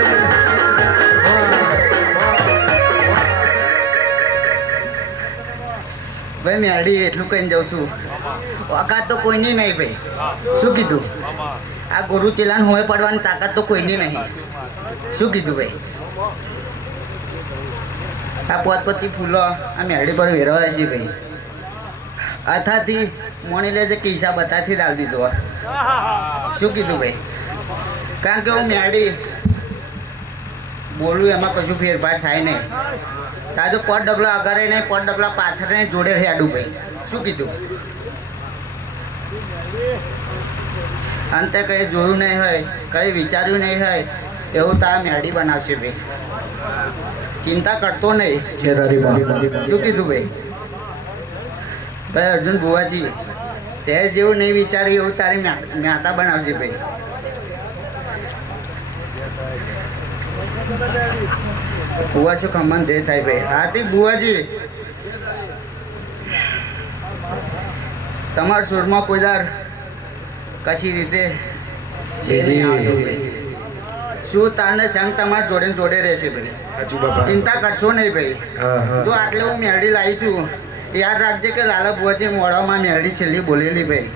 ભાઈ મેરડી એટલું કહીને જાઉં છું ઓકાત તો કોઈની નહીં ભાઈ શું કીધું આ ગુરુ ચેલાન હોય પડવાની તાકાત તો કોઈની નહીં. શું કીધું ભાઈ? આ પોતપોતી ફૂલો આ મેળી પર વેરવાય છે ભાઈ. અથાથી મોણી લે છે કે હિસાબ બતાથી દાલ દીધો. શું કીધું ભાઈ? કારણ કે હું મેળી બોલું એમાં કશું ફેરફાર થાય નહીં. તાજો પદ ડગલા અગારે નહીં, પદ ડગલા પાછળ નહીં, જોડે હેડું ભાઈ. શું કીધું? અંતે કંઈ જોયું નહીં હોય, કંઈ વિચાર્યું નહીં હોય એવું તાર મેળી બનાવશે ભાઈ. ચિંતા કરતો નહીં. શું કીધું ભાઈ? ભાઈ અર્જુન બુવાજી, તે જેવું નહીં વિચાર્યું એવું તારી મ્યાતા બનાવશે ભાઈ. બુવા શું ખમણ જે થાય ભાઈ. હાથી બુવાજી, તમારા સુરમાં કોઈ દાર કશી રીતે શું તારને સંગ તમારા જોડે જોડે રહેશે ભાઈ. ચિંતા કરશો નહીં ભાઈ. જો આટલે હું મેરડી લાવીશું, યાદ રાખજે કે લાલા બુવાજી મોડામાં મેરડી છેલ્લી બોલેલી ભાઈ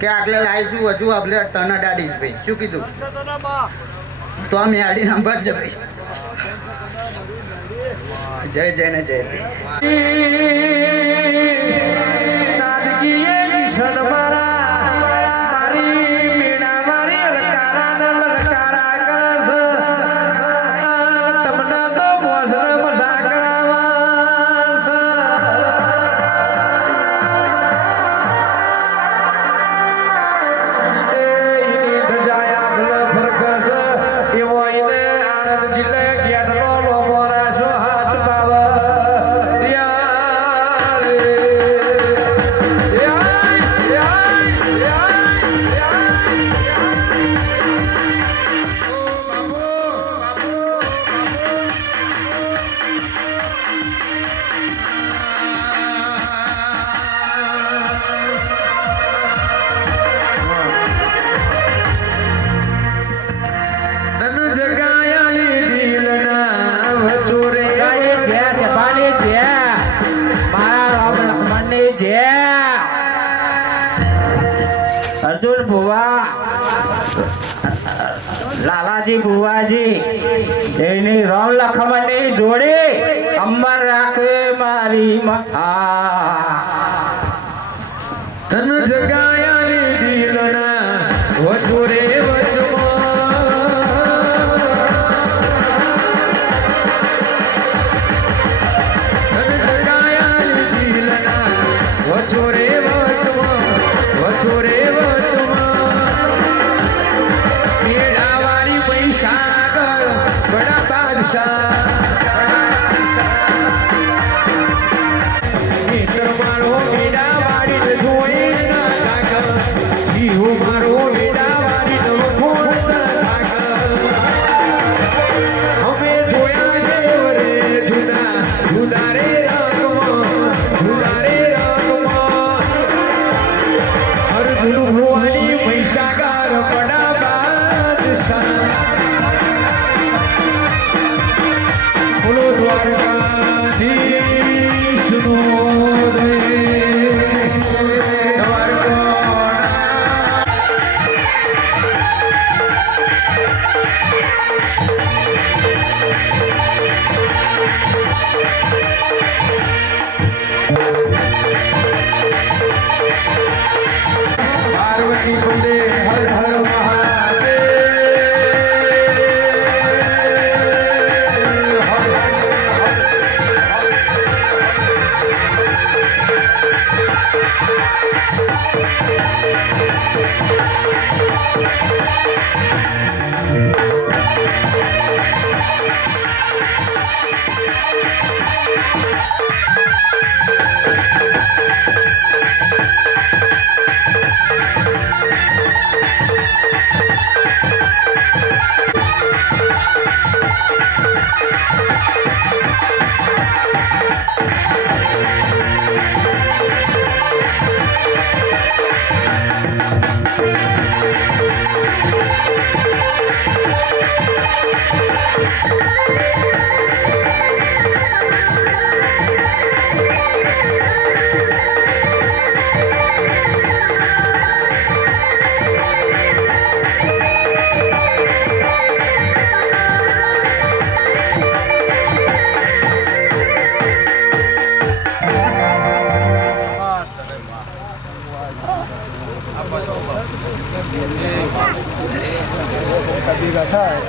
કે આટલે લાવીશું હજુ આપણે ટન અડાડીશ ભાઈ. શું કીધું? તો આ મેરડી નંબર છે ભાઈ. જય જય ને જય અર્જુન ભુવા, લાલાજી ભુવાજી એની રામ લખમણની જોડી અમર રાખે મારી તન જગાયાલી દિલના વચોરે ભેગા થાય